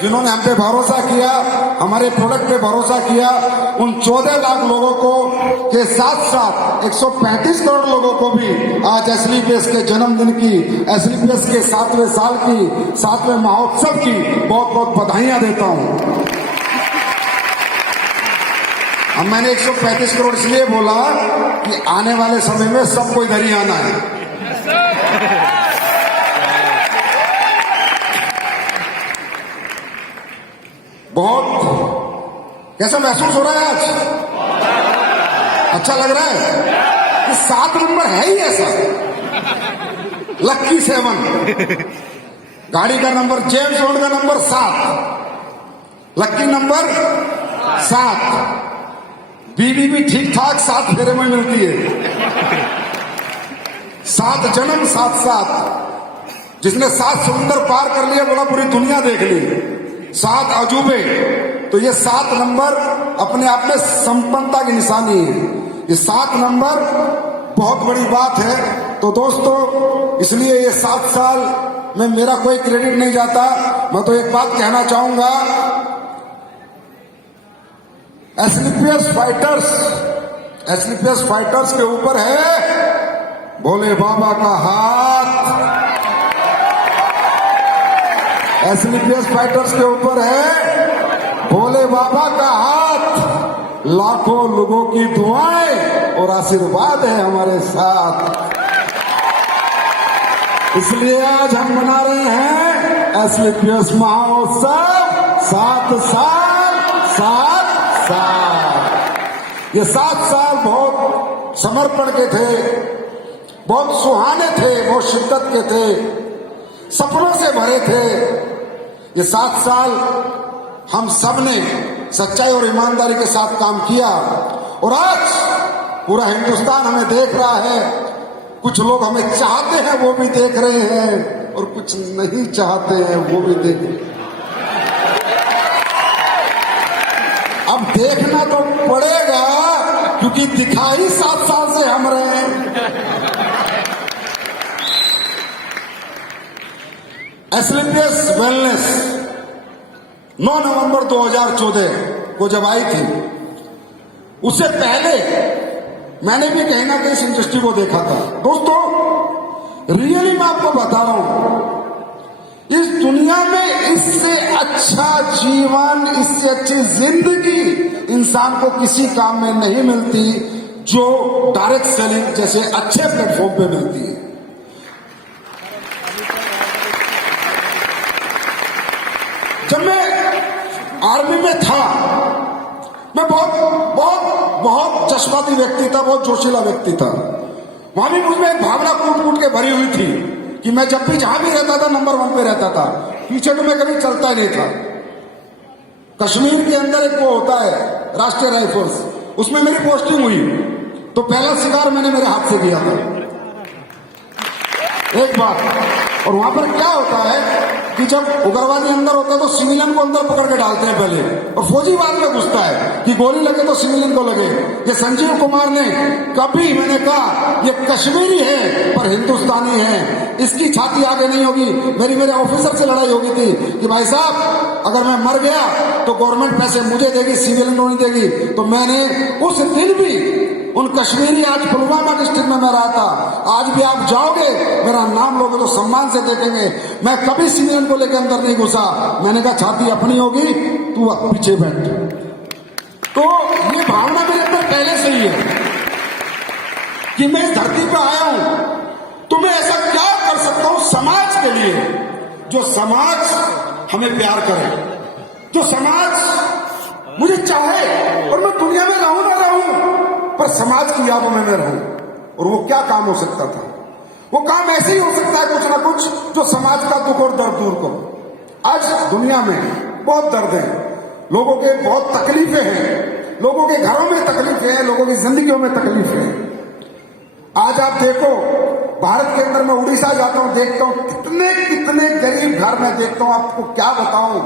जिन्होंने हम पे भरोसा किया, हमारे प्रोडक्ट पे भरोसा किया, उन 14 लाख लोगों को के साथ साथ 135 करोड़ लोगों को भी आज एसलीपीएस के जन्मदिन की, एसलीपीएस के 7वें साल की, 7वें महोत्सव की बहुत बहुत बधाइयां देता हूं। अब मैंने 135 करोड़ इसलिए बोला कि आने वाले समय में सबको इधर ही आना है। बहुत कैसा महसूस हो रहा है आज? अच्छा लग रहा है कि 7 नंबर है ही ऐसा, लक्की 7, गाड़ी का नंबर, जेम्स बॉन्ड का नंबर 7, लक्की नंबर 7, बीवी भी ठीक ठाक 7 फेरे में मिलती है। 7 जन्म 7, जिसने 7 समुंदर पार कर लिया बोला पूरी दुनिया देख ली, 7 अजूबे। तो ये 7 नंबर अपने आप में संपन्नता की निशानी है। ये 7 नंबर बहुत बड़ी बात है। तो दोस्तों, इसलिए ये 7 साल में मेरा कोई क्रेडिट नहीं जाता। मैं तो एक बात कहना चाहूंगा, एसलीपीएस फाइटर्स के ऊपर है भोले बाबा का हाथ। एसलीपीएस फाइटर्स के ऊपर है भोले बाबा का हाथ, लाखों लोगों की दुआएं और आशीर्वाद है हमारे साथ। इसलिए आज हम मना रहे हैं एसलीपीएस महोत्सव 7 साल 7 साल। ये 7 साल बहुत समर्पण के थे, बहुत सुहाने थे, बहुत शिद्दत के थे, सपनों से भरे थे। ये 7 साल हम सब ने सच्चाई और ईमानदारी के साथ काम किया और आज पूरा हिंदुस्तान हमें देख रहा है। कुछ लोग हमें चाहते हैं वो भी देख रहे हैं और कुछ नहीं चाहते हैं वो भी देख रहे हैं। अब देखना तो पड़ेगा क्योंकि दिखाई 7 साल से हम रहे हैं। एसलीपीएस वेलनेस 9 नवंबर 2014 को जब आई थी, उससे पहले मैंने भी कहीं ना कहीं इस इंडस्ट्री को देखा था। दोस्तों, रियली मैं आपको बता रहा हूं, इस दुनिया में इससे अच्छा जीवन, इससे अच्छी जिंदगी इंसान को किसी काम में नहीं मिलती जो डायरेक्ट सेलिंग जैसे अच्छे प्लेटफॉर्म पे मिलती है। जब मैं आर्मी में था, मैं बहुत जज्बाती व्यक्ति था, बहुत जोशीला व्यक्ति था। वहां भी मुझमें एक भावना कूट के भरी हुई थी कि मैं जब भी जहां भी रहता था नंबर 1 पे रहता था, पीछे तो मैं कभी चलता ही नहीं था। कश्मीर के अंदर एक वो होता है राष्ट्रीय राइफल्स, उसमें मेरी पोस्टिंग हुई तो पहला शिकार मैंने मेरे हाथ से किया था, एक बार। और वहां पर क्या होता है कि जब उग्रवादी अंदर होते हैं तो सिविलियन को अंदर पकड़ के डालते हैं पहले, और फौजी बाद में घुसता है कि गोली लगे तो सिविलियन को लगे। ये संजीव कुमार ने कभी, मैंने कहा ये कश्मीरी है पर हिंदुस्तानी है, इसकी छाती आगे नहीं होगी। मेरे ऑफिसर से लड़ाई होगी थी कि भाई साहब अगर मैं मर गया तो गवर्नमेंट पैसे मुझे देगी, सिविलियन को नहीं देगी। तो मैंने उस दिन भी उन कश्मीरी, आज पुलवामा डिस्ट्रिक्ट में मैं रहा था, आज भी आप जाओगे मेरा नाम लोगे तो सम्मान से देखेंगे। मैं कभी सिविलियन को लेकर अंदर नहीं घुसा। मैंने कहा छाती अपनी होगी, तू पीछे बैठ। तो ये भावना मेरे अंदर पहले से ही है कि मैं इस धरती पर आया हूं तो मैं ऐसा क्या कर सकता हूं समाज के लिए, जो समाज हमें प्यार करे, जो समाज मुझे चाहे, और मैं दुनिया में रहूं ना रहूं पर समाज की यादों में मैं रहूं। और वो क्या काम हो सकता था? वो काम ऐसे ही हो सकता है कुछ ना कुछ जो समाज का दुख और दर्द दूर करो। आज दुनिया में बहुत दर्द है, लोगों के बहुत तकलीफें हैं, लोगों के घरों में तकलीफें हैं, लोगों की जिंदगियों में तकलीफें हैं। आज आप देखो, भारत के अंदर मैं उड़ीसा जाता हूं, देखता हूं कितने गरीब घर में देखता हूं, आपको क्या बताऊं,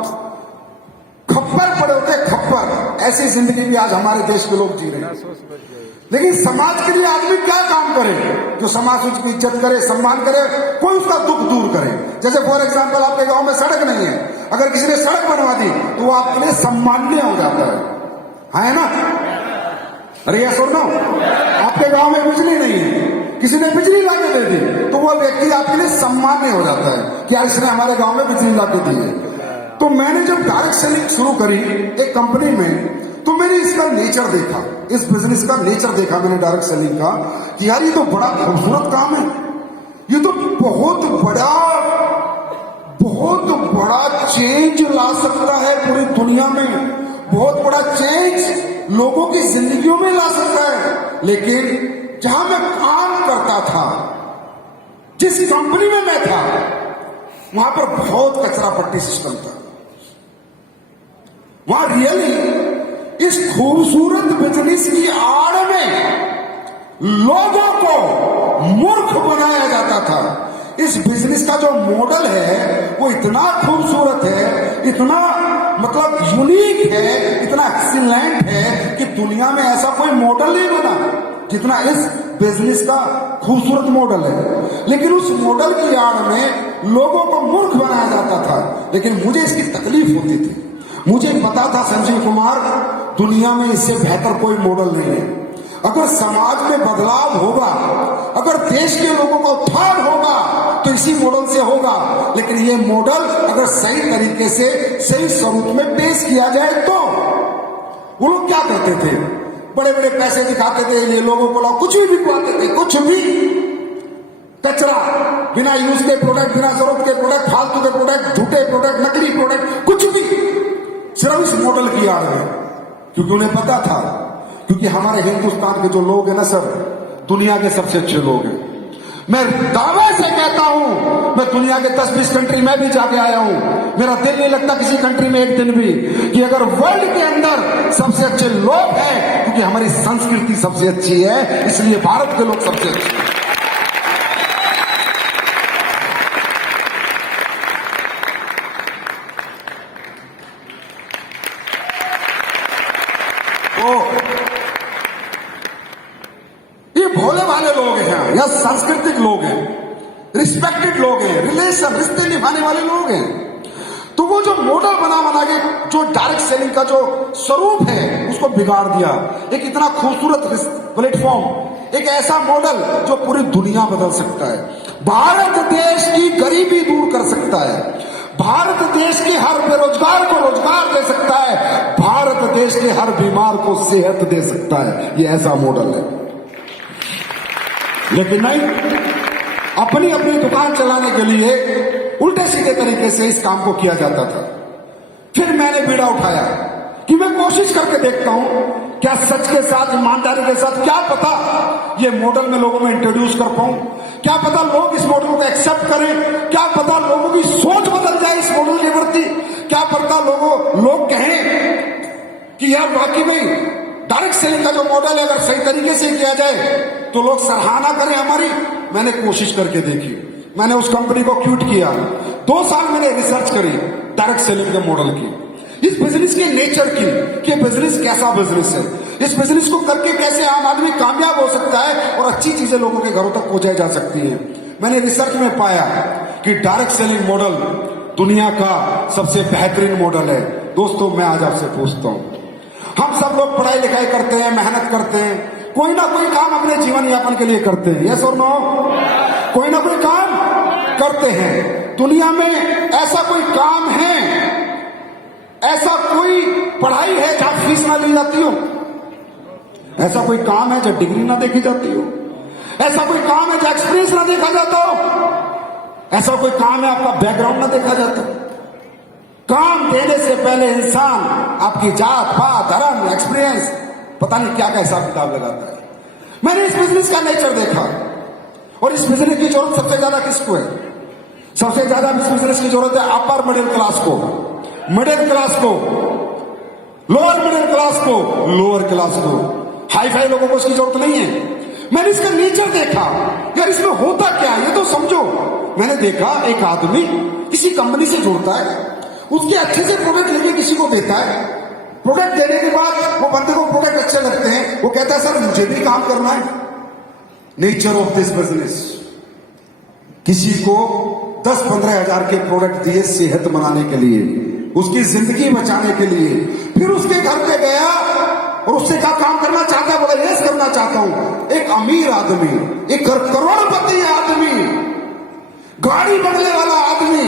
खप्पर पड़े होते, खप्पर। ऐसी जिंदगी भी आज हमारे देश के लोग जी रहे हैं। लेकिन समाज के लिए आदमी क्या काम करे जो समाज उसकी इज्जत करे, सम्मान करे, कोई उसका दुख दूर करे। जैसे फॉर एग्जांपल आपके गांव में सड़क नहीं है, अगर किसी ने सड़क बनवा दी तो वो आपके लिए सम्मान्य हो जाता है ना? अरे यह सुनो, आपके गांव में बिजली नहीं है, किसी ने बिजली लाके दे दी तो वो व्यक्ति आपके लिए सम्मान्य हो जाता है कि यार इसने हमारे गांव में बिजली लाके दी है। तो मैंने जब डायरेक्ट सेलिंग शुरू करी एक कंपनी में, तो मैंने इसका नेचर देखा, इस बिजनेस का नेचर देखा मैंने डायरेक्ट सेलिंग का, कि यार ये तो बड़ा खूबसूरत काम है, ये तो बहुत बड़ा चेंज ला सकता है पूरी दुनिया में, बहुत बड़ा चेंज लोगों की जिंदगियों में ला सकता है। लेकिन जहां मैं काम करता था, जिस कंपनी में मैं था, वहां पर बहुत कचरा पट्टी सिस्टम था। वहां रियली इस खूबसूरत बिजनेस की आड़ में लोगों को मूर्ख बनाया जाता था। इस बिजनेस का जो मॉडल है वो इतना खूबसूरत है, इतना मतलब यूनिक है, इतना एक्सीलेंट है कि दुनिया में ऐसा कोई मॉडल नहीं बना जितना इस बिजनेस का खूबसूरत मॉडल है। लेकिन उस मॉडल की आड़ में लोगों को मूर्ख बनाया जाता था। लेकिन मुझे इसकी तकलीफ होती थी। मुझे पता था संजीव कुमार, दुनिया में इससे बेहतर कोई मॉडल नहीं है। अगर समाज में बदलाव होगा, अगर देश के लोगों का उत्थान होगा तो इसी मॉडल से होगा। लेकिन ये मॉडल अगर सही तरीके से सही स्वरूप में पेश किया जाए तो वो लोग क्या करते थे, बड़े बड़े पैसे दिखाते थे, ये लोगों को लोग कुछ भी बिकवाते थे, कुछ भी कचरा, बिना यूज के प्रोडक्ट, बिना जरूरत के प्रोडक्ट, फालतू के प्रोडक्ट, झूठे प्रोडक्ट, नकली प्रोडक्ट, कुछ भी, सिर्फ इस मॉडल की आड़ में। क्योंकि उन्हें पता था, क्योंकि हमारे हिंदुस्तान के जो लोग हैं ना सर, दुनिया के सबसे अच्छे लोग हैं। मैं दावे से कहता हूं, मैं दुनिया के 10-20 कंट्री में भी जाके आया हूं, मेरा दिल नहीं लगता किसी कंट्री में एक दिन भी, कि अगर वर्ल्ड के अंदर सबसे अच्छे लोग हैं, क्योंकि हमारी संस्कृति सबसे अच्छी है, इसलिए भारत के लोग सबसे अच्छे हैं। ये भोले भाले लोग हैं या सांस्कृतिक लोग हैं, रिस्पेक्टेड लोग हैं, रिलेशन, रिश्ते निभाने वाले लोग हैं। तो वो जो मॉडल बना के जो डायरेक्ट सेलिंग का जो स्वरूप है उसको बिगाड़ दिया। एक इतना खूबसूरत प्लेटफॉर्म, एक ऐसा मॉडल जो पूरी दुनिया बदल सकता है, भारत देश की गरीबी दूर कर सकता है, भारत देश के हर बेरोजगार को रोजगार दे सकता है, भारत देश के हर बीमार को सेहत दे सकता है। ये ऐसा मॉडल है। लेकिन नहीं, अपनी अपनी दुकान चलाने के लिए उल्टे सीधे तरीके से इस काम को किया जाता था। फिर मैंने बीड़ा उठाया कि मैं कोशिश करके देखता हूं क्या सच के साथ, ईमानदारी के साथ, क्या पता ये मॉडल में लोगों में इंट्रोड्यूस कर पाऊं, क्या पता लोग इस मॉडल को एक्सेप्ट करें, क्या पता लोगों की सोच बदल जाए इस मॉडल के प्रति, क्या पता लोग कहें कि यार वाकई में डायरेक्ट सेलिंग का जो मॉडल है अगर सही तरीके से किया जाए तो लोग सराहना करें हमारी। मैंने कोशिश करके देखी, मैंने उस कंपनी को क्यूट किया, 2 साल मैंने रिसर्च करी डायरेक्ट सेलिंग के मॉडल की, इस बिजनेस के नेचर की, कि बिजनेस कैसा बिजनेस है, इस बिजनेस को करके कैसे आम आदमी कामयाब हो सकता है और अच्छी चीजें लोगों के घरों तक पहुंचाई जा सकती है। मैंने रिसर्च में पाया कि डायरेक्ट सेलिंग मॉडल दुनिया का सबसे बेहतरीन मॉडल है। दोस्तों, मैं आज आपसे पूछता हूं, हम सब लोग पढ़ाई लिखाई करते हैं, मेहनत करते हैं, कोई ना कोई काम अपने जीवन यापन के लिए करते हैं, यस और नो? कोई ना कोई काम करते हैं। दुनिया में ऐसा कोई काम है, ऐसा कोई पढ़ाई है जहां फीस ना ली जाती हो? ऐसा कोई काम है जहां डिग्री ना देखी जाती हो? ऐसा कोई काम है जहां एक्सपीरियंस ना देखा जाता हो? ऐसा कोई काम है आपका बैकग्राउंड ना देखा जाता? काम देने से पहले इंसान आपकी जात पात, धर्म, एक्सपीरियंस, पता नहीं क्या क्या हिसाब किताब लगाता है। मैंने इस बिजनेस का नेचर देखा और इस बिजनेस की जरूरत सबसे ज्यादा किसको है? सबसे ज्यादा इस बिजनेस की जरूरत है अपर मिडिल क्लास को, मिडिल क्लास को, लोअर मिडिल क्लास को, लोअर क्लास को, हाई फाई लोगों को इसकी जरूरत नहीं है। मैंने इसका नेचर देखा, यार इसमें होता क्या है ये तो समझो। मैंने देखा एक आदमी किसी कंपनी से जुड़ता है, उसके अच्छे से प्रोडक्ट लेके किसी को देता है, प्रोडक्ट देने के बाद वो बंदे को प्रोडक्ट अच्छे लगते हैं, वो कहता है सर मुझे भी काम करना है। नेचर ऑफ दिस बिजनेस, किसी को 10-15 हजार के प्रोडक्ट दिए सेहत बनाने के लिए, उसकी जिंदगी बचाने के लिए। फिर उसके घर पे गया और उससे क्या काम करना चाहता है, बोला यस करना चाहता हूं। एक अमीर आदमी, एक करोड़पति आदमी, गाड़ी बंगले वाला आदमी,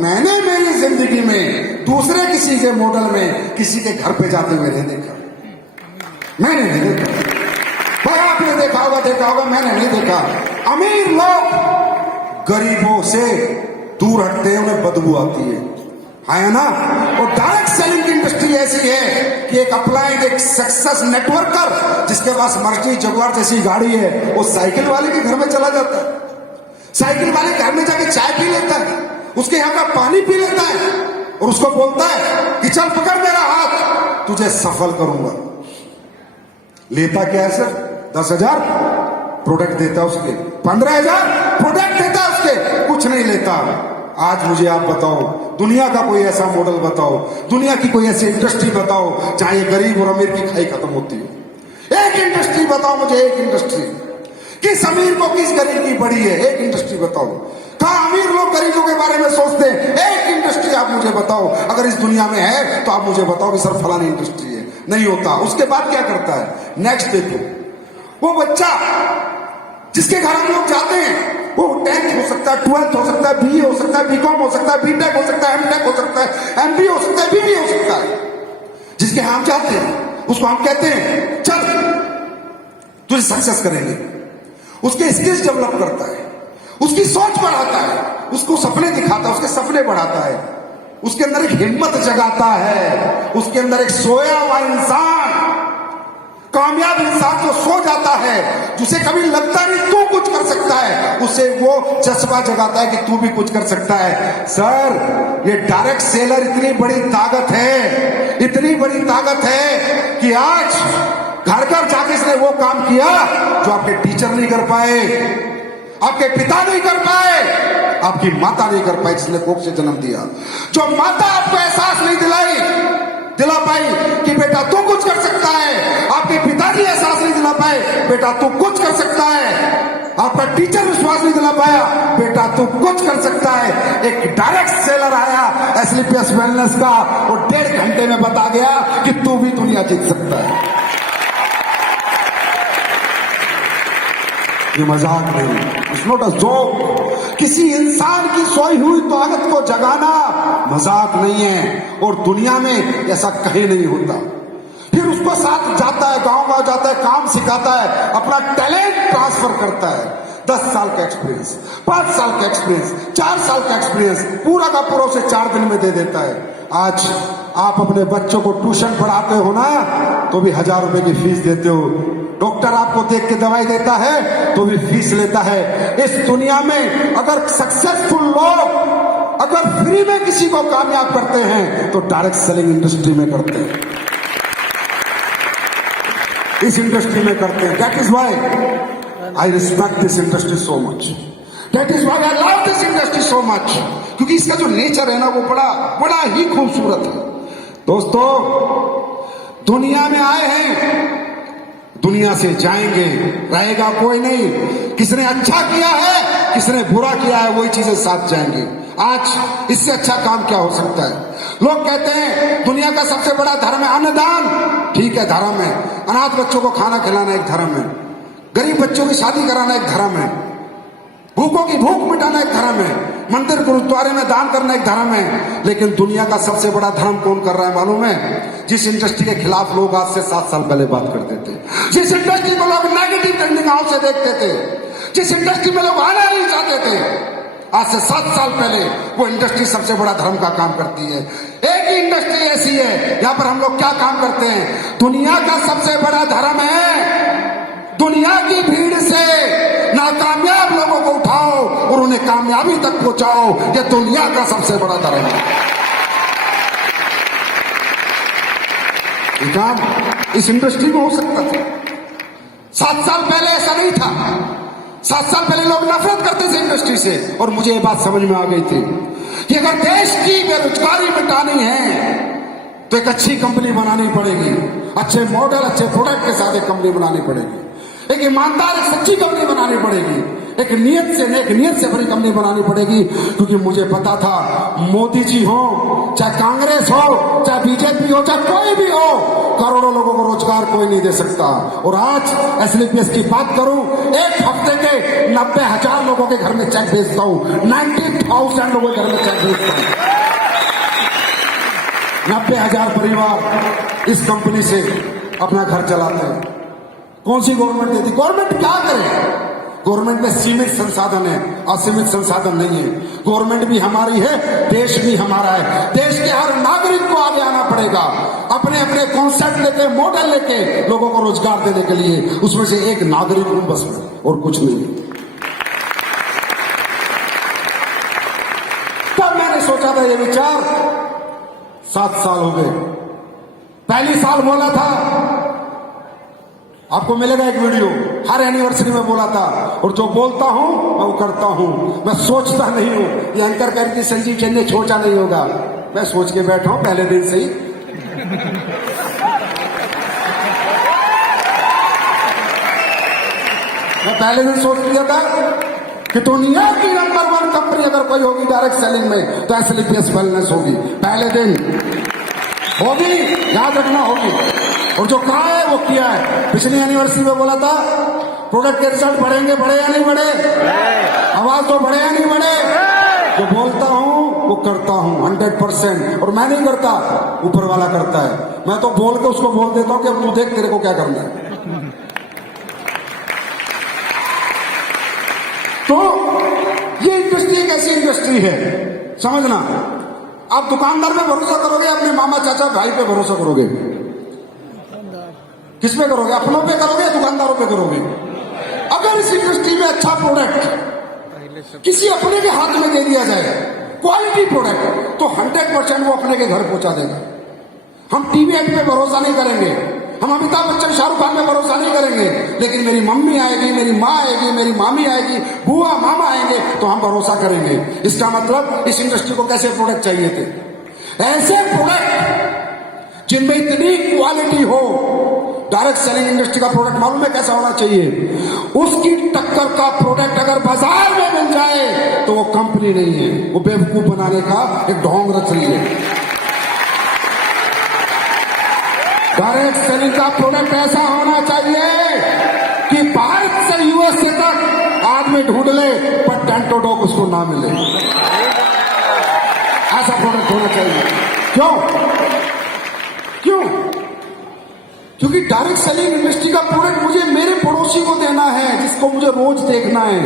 मैंने मेरी जिंदगी में दूसरे किसी के मॉडल में किसी के घर पे जाते हुए नहीं देखा। मैंने नहीं देखा। भाई आपने देखा होगा, मैंने नहीं देखा। अमीर लोग गरीबों से दूर हटते हैं, उन्हें बदबू आती है ना। और डायरेक्ट सेलिंग की इंडस्ट्री ऐसी है कि एक अप्लाइड, एक सक्सेस नेटवर्कर जिसके पास मर्जी जगुआर जैसी गाड़ी है, वो साइकिल वाले के घर में चला जाता है, साइकिल वाले घर में जाके चाय पी लेता है, उसके यहाँ का पानी पी लेता है और उसको बोलता है कि चल पकड़ मेरा हाथ, तुझे सफल करूंगा। लेता क्या है सर? 10,000 प्रोडक्ट देता उसके, 15,000 प्रोडक्ट देता उसके, कुछ नहीं लेता। आज मुझे आप बताओ, दुनिया का कोई ऐसा मॉडल बताओ, दुनिया की कोई ऐसी इंडस्ट्री बताओ जहां ये गरीब और अमीर की खाई खत्म होती हो। एक इंडस्ट्री बताओ मुझे, एक इंडस्ट्री। किस अमीर को किस गरीब की पड़ी है, एक इंडस्ट्री बताओ। कहा अमीर लोग गरीबों के बारे में सोचते हैं, एक इंडस्ट्री आप मुझे बताओ। अगर इस दुनिया में है तो आप मुझे बताओ कि सर फलानी इंडस्ट्री है। नहीं होता। उसके बाद क्या करता है? नेक्स्ट देखो, वो बच्चा जिसके घर हम लोग जाते हैं, वो 10th हो सकता है, 12th हो सकता है, BE हो सकता है, BCom हो सकता है, BTech हो सकता है, MTech हो सकता है, MBA हो सकता है, BBA हो सकता है। जिसके हम जाते हैं उसको हम कहते हैं चल तुझे सक्सेस करेंगे। उसके स्किल्स डेवलप करता है, उसकी सोच बढ़ाता है, उसको सपने दिखाता है, उसके सपने बढ़ाता है, उसके अंदर एक हिम्मत जगाता है, उसके अंदर एक सोया हुआ इंसान, कामयाब इंसान जो सो जाता है, जिसे कभी लगता नहीं तू कुछ कर सकता है, उसे वो जज्बा जगाता है कि तू भी कुछ कर सकता है। सर ये डायरेक्ट सेलर इतनी बड़ी ताकत है, इतनी बड़ी ताकत है कि आज घर घर जाके इसने वो काम किया जो आपके टीचर नहीं कर पाए, आपके पिता नहीं कर पाए, आपकी माता नहीं कर पाई जिसने कोख से जन्म दिया। जो माता आपको एहसास नहीं दिला पाई कि बेटा तू कुछ कर सकता है, आपके पिताजी एहसास नहीं दिला पाए बेटा तू कुछ कर सकता है, आपका टीचर विश्वास नहीं दिला पाया बेटा तू कुछ कर सकता है। एक डायरेक्ट सेलर आया एसलीपीएस वेलनेस का, और 1.5 घंटे में बता गया कि तू भी दुनिया जीत सकता है। ये मजाक नहीं, इट्स नॉट अ जोक। किसी इंसान की सोई हुई ताकत को जगाना मजाक नहीं है, और दुनिया में ऐसा कहीं नहीं होता। फिर उसको साथ जाता है, गांव जाता है, काम सिखाता है, अपना टैलेंट ट्रांसफर करता है। 10 साल का एक्सपीरियंस, 5 साल का एक्सपीरियंस, 4 साल का एक्सपीरियंस पूरा का पूरा उसे 4 दिन में दे देता है। आज आप अपने बच्चों को ट्यूशन पढ़ाते हो ना, तो भी 1000 रुपए की फीस देते हो। डॉक्टर आपको देख के दवाई देता है तो भी फीस लेता है। इस दुनिया में अगर सक्सेसफुल लोग अगर फ्री में किसी को कामयाब करते हैं तो डायरेक्ट सेलिंग इंडस्ट्री में करते हैं, इस इंडस्ट्री में करते हैं। That is why I respect this industry so much, that is why I love this industry so much, क्योंकि इसका जो नेचर है ना वो बड़ा ही खूबसूरत है। दोस्तों दुनिया में आए हैं, दुनिया से जाएंगे, रहेगा कोई नहीं। किसने अच्छा किया है, किसने बुरा किया है, वही चीजें साथ जाएंगे। आज इससे अच्छा काम क्या हो सकता है? लोग कहते हैं दुनिया का सबसे बड़ा धर्म है अन्नदान। ठीक है, धर्म है। अनाथ बच्चों को खाना खिलाना एक धर्म है, गरीब बच्चों की शादी कराना एक धर्म है, भूखों की भूख मिटाना एक धर्म है, मंदिर गुरुद्वारे में दान करना एक धर्म है। लेकिन दुनिया का सबसे बड़ा धर्म कौन कर रहा है मालूम है? जिस इंडस्ट्री के खिलाफ लोग आज से 7 साल पहले बात करते थे, जिस इंडस्ट्री को लोग नेगेटिव ट्रेंडिंग हाउस से देखते थे, जिस इंडस्ट्री में लोग आना नहीं चाहते थे, आज से 7 साल पहले वो इंडस्ट्री सबसे बड़ा धर्म का काम करती है। एक ही इंडस्ट्री ऐसी है यहाँ पर हम लोग क्या काम करते हैं? दुनिया का सबसे बड़ा धर्म है दुनिया की भीड़ से नाकामयाब लोगों को उठाओ और उन्हें कामयाबी तक पहुंचाओ। ये दुनिया का सबसे बड़ा धर्म है। ये काम इस इंडस्ट्री में हो सकता था। 7 साल पहले ऐसा नहीं था। 7 साल पहले लोग नफरत करते थे इंडस्ट्री से, और मुझे ये बात समझ में आ गई थी कि अगर देश की बेरोजगारी मिटानी है तो एक अच्छी कंपनी बनानी पड़ेगी, अच्छे मॉडल, अच्छे प्रोडक्ट के साथ एक कंपनी बनानी पड़ेगी, एक ईमानदार, एक सच्ची कंपनी बनानी पड़ेगी, एक नियत से बड़ी कंपनी बनानी पड़ेगी, क्योंकि मुझे पता था मोदी जी हो, चाहे कांग्रेस हो, चाहे बीजेपी हो, चाहे कोई भी हो, करोड़ों लोगों को रोजगार कोई नहीं दे सकता। और आज एसलीपीएस की बात करूं, एक हफ्ते के 90,000 लोगों के घर में चेक भेजता हूं, 90,000 लोगों के घर में चेक भेजता हूं। 90,000 परिवार इस कंपनी से अपना घर चलाते हैं। कौन सी गवर्नमेंट देती? गवर्नमेंट क्या करे? गवर्नमेंट में सीमित संसाधन है, असीमित संसाधन नहीं है। गवर्नमेंट भी हमारी है, देश भी हमारा है। देश के हर नागरिक को आगे आना पड़ेगा, अपने अपने कॉन्सेप्ट लेके, मॉडल लेके लोगों को रोजगार देने के लिए। उसमें से एक नागरिक हूं बस, और कुछ नहीं। तब मैंने सोचा था ये विचार, 7 साल हो गए। पहली साल बोला था, आपको मिलेगा एक वीडियो, हर एनिवर्सरी में बोला था, और जो बोलता हूं मैं वो करता हूं। मैं सोचता नहीं हूं। ये एंकर करके संजीव जैन ने सोचा नहीं होगा, मैं सोच के बैठा हूं पहले दिन से ही। मैं पहले दिन सोच लिया था कि दुनिया की नंबर 1 कंपनी अगर कोई होगी डायरेक्ट सेलिंग में, तो एसलीपीएस वेलनेस होगी। पहले दिन होगी, याद रखना होगी। और जो कहा है वो किया है। पिछली एनिवर्सरी में बोला था प्रोडक्ट के रिजल्ट बढ़ेंगे, बढ़े या नहीं बढ़े? आवाज तो बढ़े या नहीं बढ़े? जो बोलता हूं वो करता हूं 100%। और मैं नहीं करता, ऊपर वाला करता है। मैं तो बोल के उसको बोल देता हूं कि अब तू देख तेरे को क्या करना है। तो ये इंडस्ट्री एक ऐसी इंडस्ट्री है, समझना। आप दुकानदार पे भरोसा करोगे, अपने मामा चाचा भाई पे भरोसा करोगे? किस पे करोगे? अपनों पे करोगे, दुकानदारों पे करोगे? अगर इस इंडस्ट्री में अच्छा प्रोडक्ट किसी अपने के हाथ में दे दिया जाए, क्वालिटी प्रोडक्ट, तो 100% वो अपने के घर पहुंचा देगा। हम टीवी एड पे भरोसा नहीं करेंगे, हम अमिताभ बच्चन शाहरुख खान पे भरोसा नहीं करेंगे, लेकिन मेरी मम्मी आएगी, मेरी माँ आएगी, मेरी मामी आएगी, बुआ मामा आएंगे, तो हम भरोसा करेंगे। इसका मतलब इस इंडस्ट्री को कैसे प्रोडक्ट चाहिए थे? ऐसे प्रोडक्ट जिनमें इतनी क्वालिटी हो। डायरेक्ट सेलिंग इंडस्ट्री का प्रोडक्ट मालूम है कैसा होना चाहिए? उसकी टक्कर का प्रोडक्ट अगर बाजार में मिल जाए तो वो कंपनी नहीं है, वो बेवकूफ बनाने का एक ढोंग रच रही है। डायरेक्ट सेलिंग का प्रोडक्ट ऐसा होना चाहिए कि भारत से यूएसए तक आदमी ढूंढ ले पर टेंटोडॉक उसको ना मिले। ऐसा प्रोडक्ट होना चाहिए। क्यों? क्योंकि डायरेक्ट सेलिंग इंडस्ट्री का प्रोडक्ट मुझे मेरे पड़ोसी को देना है, जिसको मुझे रोज देखना है।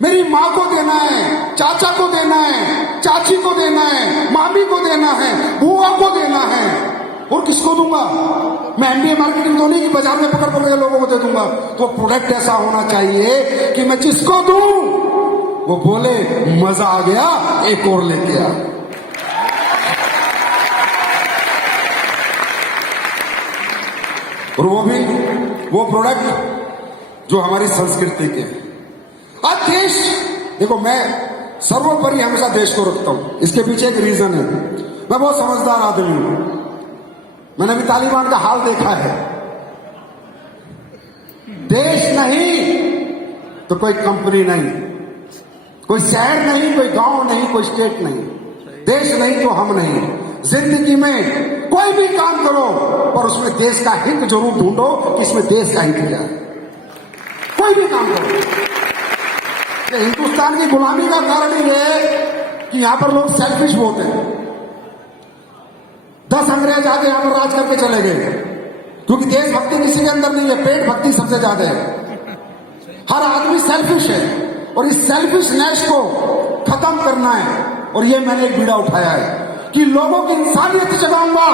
मेरी माँ को देना है, चाचा को देना है, चाची को देना है, मामी को देना है, बुआ को देना है। और किसको दूंगा? मैं एमबीए मार्केटिंग धोनी की बाजार में पकड़ पकड़ के लोगों को दे दूंगा। तो प्रोडक्ट ऐसा होना चाहिए कि मैं जिसको दूं वो बोले मजा आ गया, एक और लेके आ। और वो प्रोडक्ट जो हमारी संस्कृति के। आज देश, देखो मैं सर्वोपरि हमेशा देश को रखता हूं, इसके पीछे एक रीजन है। मैं बहुत समझदार आदमी हूं। मैंने भी तालिबान का हाल देखा है। देश नहीं तो कोई कंपनी नहीं, कोई शहर नहीं, कोई गांव नहीं, कोई स्टेट नहीं। देश नहीं तो हम नहीं। जिंदगी में कोई भी काम करो पर उसमें देश का हित जरूर ढूंढो कि इसमें देश का हित क्या है। कोई भी काम करो। ये हिंदुस्तान की गुलामी का कारण ही है कि यहां पर लोग सेल्फिश बहुत हैं। 10 अंग्रेज आके यहां पर राज करके चले गए, क्योंकि देशभक्ति किसी के अंदर नहीं है, पेट भक्ति सबसे ज्यादा है। हर आदमी सेल्फिश है और इस सेल्फिशनेस को खत्म करना है। और ये मैंने एक बीड़ा उठाया है कि लोगों की इंसानियत जगाऊंगा,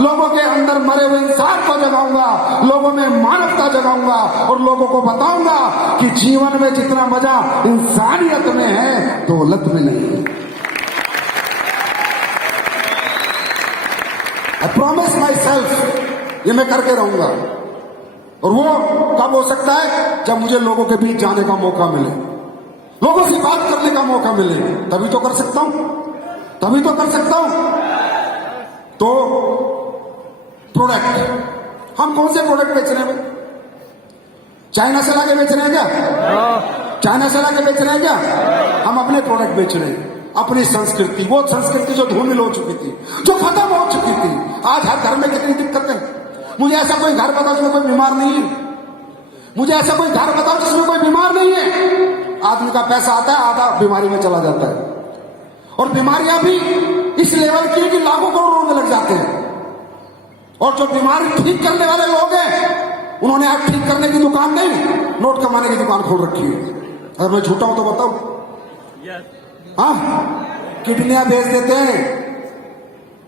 लोगों के अंदर मरे हुए इंसान को जगाऊंगा, लोगों में मानवता जगाऊंगा और लोगों को बताऊंगा कि जीवन में जितना मजा इंसानियत में है दौलत में नहीं है। आई प्रॉमिस माई सेल्फ, ये मैं करके रहूंगा। और वो कब हो सकता है? जब मुझे लोगों के बीच जाने का मौका मिले, लोगों से बात करने का मौका मिले, तभी तो कर सकता हूं, तभी तो कर सकता हूं। तो प्रोडक्ट, हम कौन से प्रोडक्ट बेच रहे हैं? चाइना से लाके बेच रहे हैं क्या? चाइना से लाके बेच रहे हैं क्या? हम अपने प्रोडक्ट बेच रहे हैं, अपनी संस्कृति, वो संस्कृति जो धूमिल हो चुकी थी, जो खत्म हो चुकी थी। आज हर घर में कितनी दिक्कतें। मुझे ऐसा कोई घर बताओ जिसमें कोई बीमार नहीं है। मुझे ऐसा कोई घर बताओ जिसमें कोई बीमार नहीं है। आदमी का पैसा आता है, आधा बीमारी में चला जाता है, और बीमारियां भी इस लेवल की कि लाखों करोड़ों में लग जाते हैं। और जो बीमारी ठीक करने वाले लोग हैं, उन्होंने आज ठीक करने की दुकान नहीं, नोट कमाने की दुकान खोल रखी है। अगर मैं झूठा हूं तो बताओ। हाँ, किडनियां बेच देते हैं।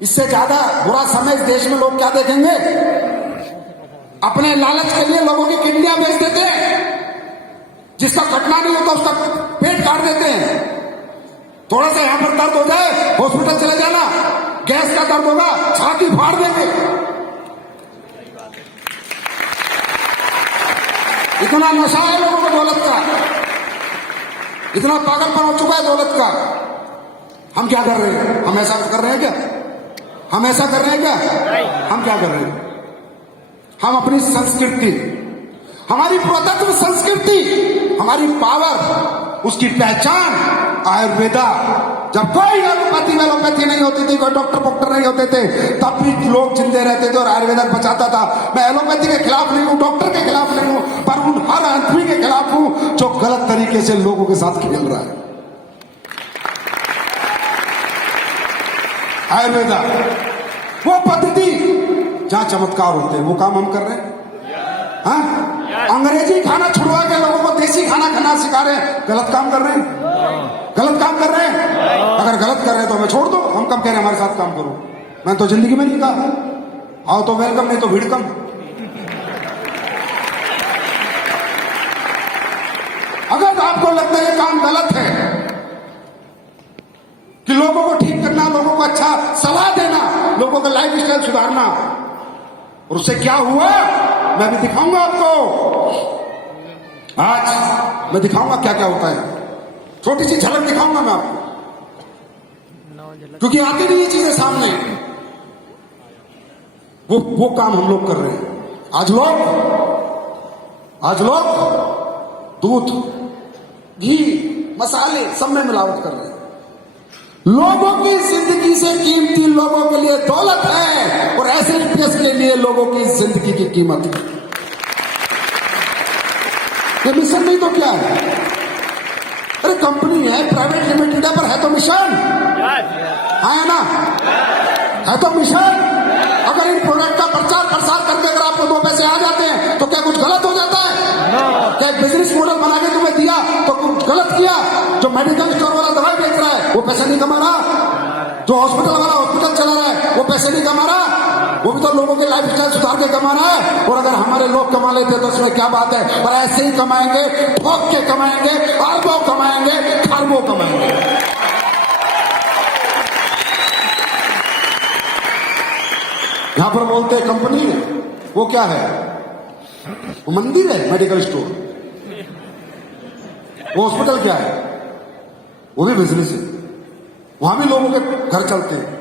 इससे ज्यादा बुरा समय इस देश में लोग क्या देखेंगे? अपने लालच के लिए लोगों की किडनियां बेच देते हैं। जिसका कटना नहीं होता उसका पेट काट देते हैं। थोड़ा सा यहां पर दर्द हो जाए, हॉस्पिटल चले जाना, गैस का दर्द होगा, छाती फाड़ देंगे। इतना नशा है लोगों को दौलत का, इतना पागलपन हो चुका है दौलत का। हम क्या कर रहे हैं? हम ऐसा कर रहे हैं क्या? हम ऐसा कर रहे हैं क्या? हम क्या कर रहे हैं? हम अपनी संस्कृति, हमारी पुरातत्व संस्कृति, हमारी पावर, उसकी पहचान आयुर्वेदा। जब कोई एलोपैथी नहीं होती थी, कोई डॉक्टर नहीं होते थे, तब भी लोग जिंदे रहते थे और आयुर्वेदा बचाता था। मैं एलोपैथी के खिलाफ नहीं हूं, डॉक्टर के खिलाफ नहीं हूं, पर उन हर आदमी के खिलाफ हूं जो गलत तरीके से लोगों के साथ खेल रहा है। आयुर्वेदा वो पद्धति जहां चमत्कार होते हैं, वो काम हम कर रहे हैं। हाँ? अंग्रेजी खाना छुड़वा के लोगों को देसी खाना खाना सिखा रहे हैं। गलत काम कर रहे हैं, गलत काम कर रहे हैं। अगर गलत कर रहे हैं तो हमें छोड़ दो। हम कब कह रहे हैं हमारे साथ काम करो? मैं तो जिंदगी में नहीं कहा आओ तो वेलकम, नहीं तो भीड़ कम। अगर आपको लगता है ये काम गलत है कि लोगों को ठीक करना, लोगों को अच्छा सलाह देना, लोगों का लाइफ स्टाइल सुधारना, और उससे क्या हुआ मैं भी दिखाऊंगा आपको। आज मैं दिखाऊंगा क्या क्या होता है, छोटी सी झलक दिखाऊंगा मैं आपको, क्योंकि आती नहीं ये चीजें सामने। वो काम हम लोग कर रहे हैं। आज लोग दूध, घी, मसाले सब में मिलावट कर रहे हैं। लोगों की जिंदगी से कीमती लोगों के लिए दौलत है, और ऐसे देश के लिए लोगों की जिंदगी की कीमत है। ये मिशन नहीं तो क्या है? अरे कंपनी है, प्राइवेट लिमिटेड है, पर है तो मिशन, है ना? है तो मिशन। अगर इन प्रोडक्ट का प्रचार प्रसार करके अगर आपको 2 पैसे आ जाते हैं तो क्या कुछ गलत हो जाता है? क्या एक बिजनेस मॉडल बना के तुम्हें दिया तो कुछ गलत किया? जो मेडिकल स्टोर वाला दवाई बेच रहा है वो पैसा नहीं कमा रहा, जो हॉस्पिटल वाला हॉस्पिटल चला रहा है वो पैसे नहीं कमा रहा, वो भी तो लोगों के लाइफ स्टाइल सुधार के कमा रहा है। और अगर हमारे लोग कमा लेते तो उसमें क्या बात है? और ऐसे ही कमाएंगे, ठोक के कमाएंगे, अरबों कमाएंगे, खरबों कमाएंगे। यहां पर बोलते हैं कंपनी है, वो क्या है? वो मंदिर है, मेडिकल स्टोर। वो हॉस्पिटल क्या है? वो भी बिजनेस है, वहां भी लोगों के घर चलते हैं,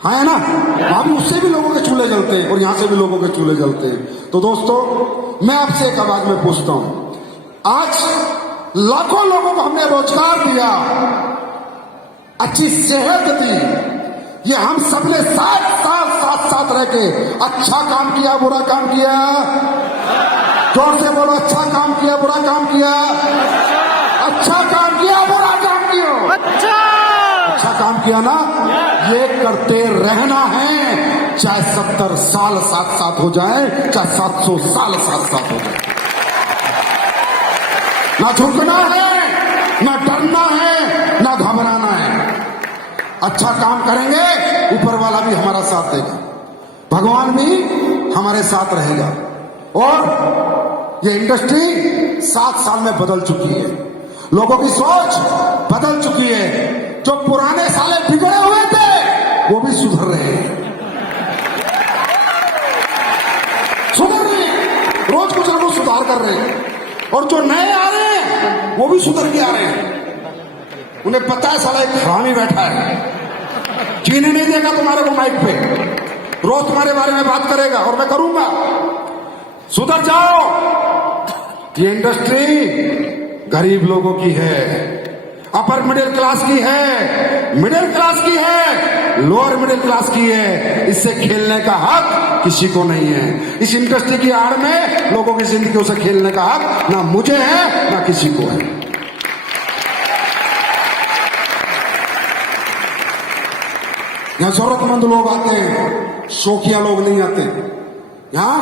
हाँ है ना? वहां भी उससे भी लोगों के चूल्हे जलते हैं और यहां से भी लोगों के चूल्हे जलते हैं। तो दोस्तों, मैं आपसे एक आवाज में पूछता हूं, आज लाखों लोगों को हमने रोजगार दिया, अच्छी सेहत दी, ये हम सबने 7 साल साथ रह के अच्छा काम किया, बुरा काम किया? जोर से बोलो, अच्छा काम किया, बुरा काम किया? अच्छा काम किया, बुरा काम किया? अच्छा काम किया ना? ये करते रहना है, चाहे 70 साल साथ हो जाए, चाहे 700 साल साथ हो जाए। ना झुकना है, ना डरना है, ना घबराना है। अच्छा काम करेंगे, ऊपर वाला भी हमारा साथ देगा, भगवान भी हमारे साथ रहेगा। और ये इंडस्ट्री 7 साल में बदल चुकी है, लोगों की सोच बदल चुकी है। जो पुराने साले बिगड़े हुए थे वो भी सुधर रहे हैं, सुधर रहे हैं, रोज कुछ ना कुछ सुधार कर रहे हैं। और जो नए आ रहे हैं वो भी सुधर के आ रहे हैं। उन्हें पता है साला एक हरामी बैठा है, जीने नहीं देगा तुम्हारे को माइक पे, रोज तुम्हारे बारे में बात करेगा और मैं करूंगा। सुधर जाओ, ये इंडस्ट्री गरीब लोगों की है, अपर मिडिल क्लास की है, मिडिल क्लास की है, लोअर मिडिल क्लास की है। इससे खेलने का हक किसी को नहीं है। इस इंडस्ट्री की आड़ में लोगों की जिंदगियों से खेलने का हक ना मुझे है ना किसी को है। यहां जरूरतमंद लोग आते हैं, शौकिया लोग नहीं आते। यहां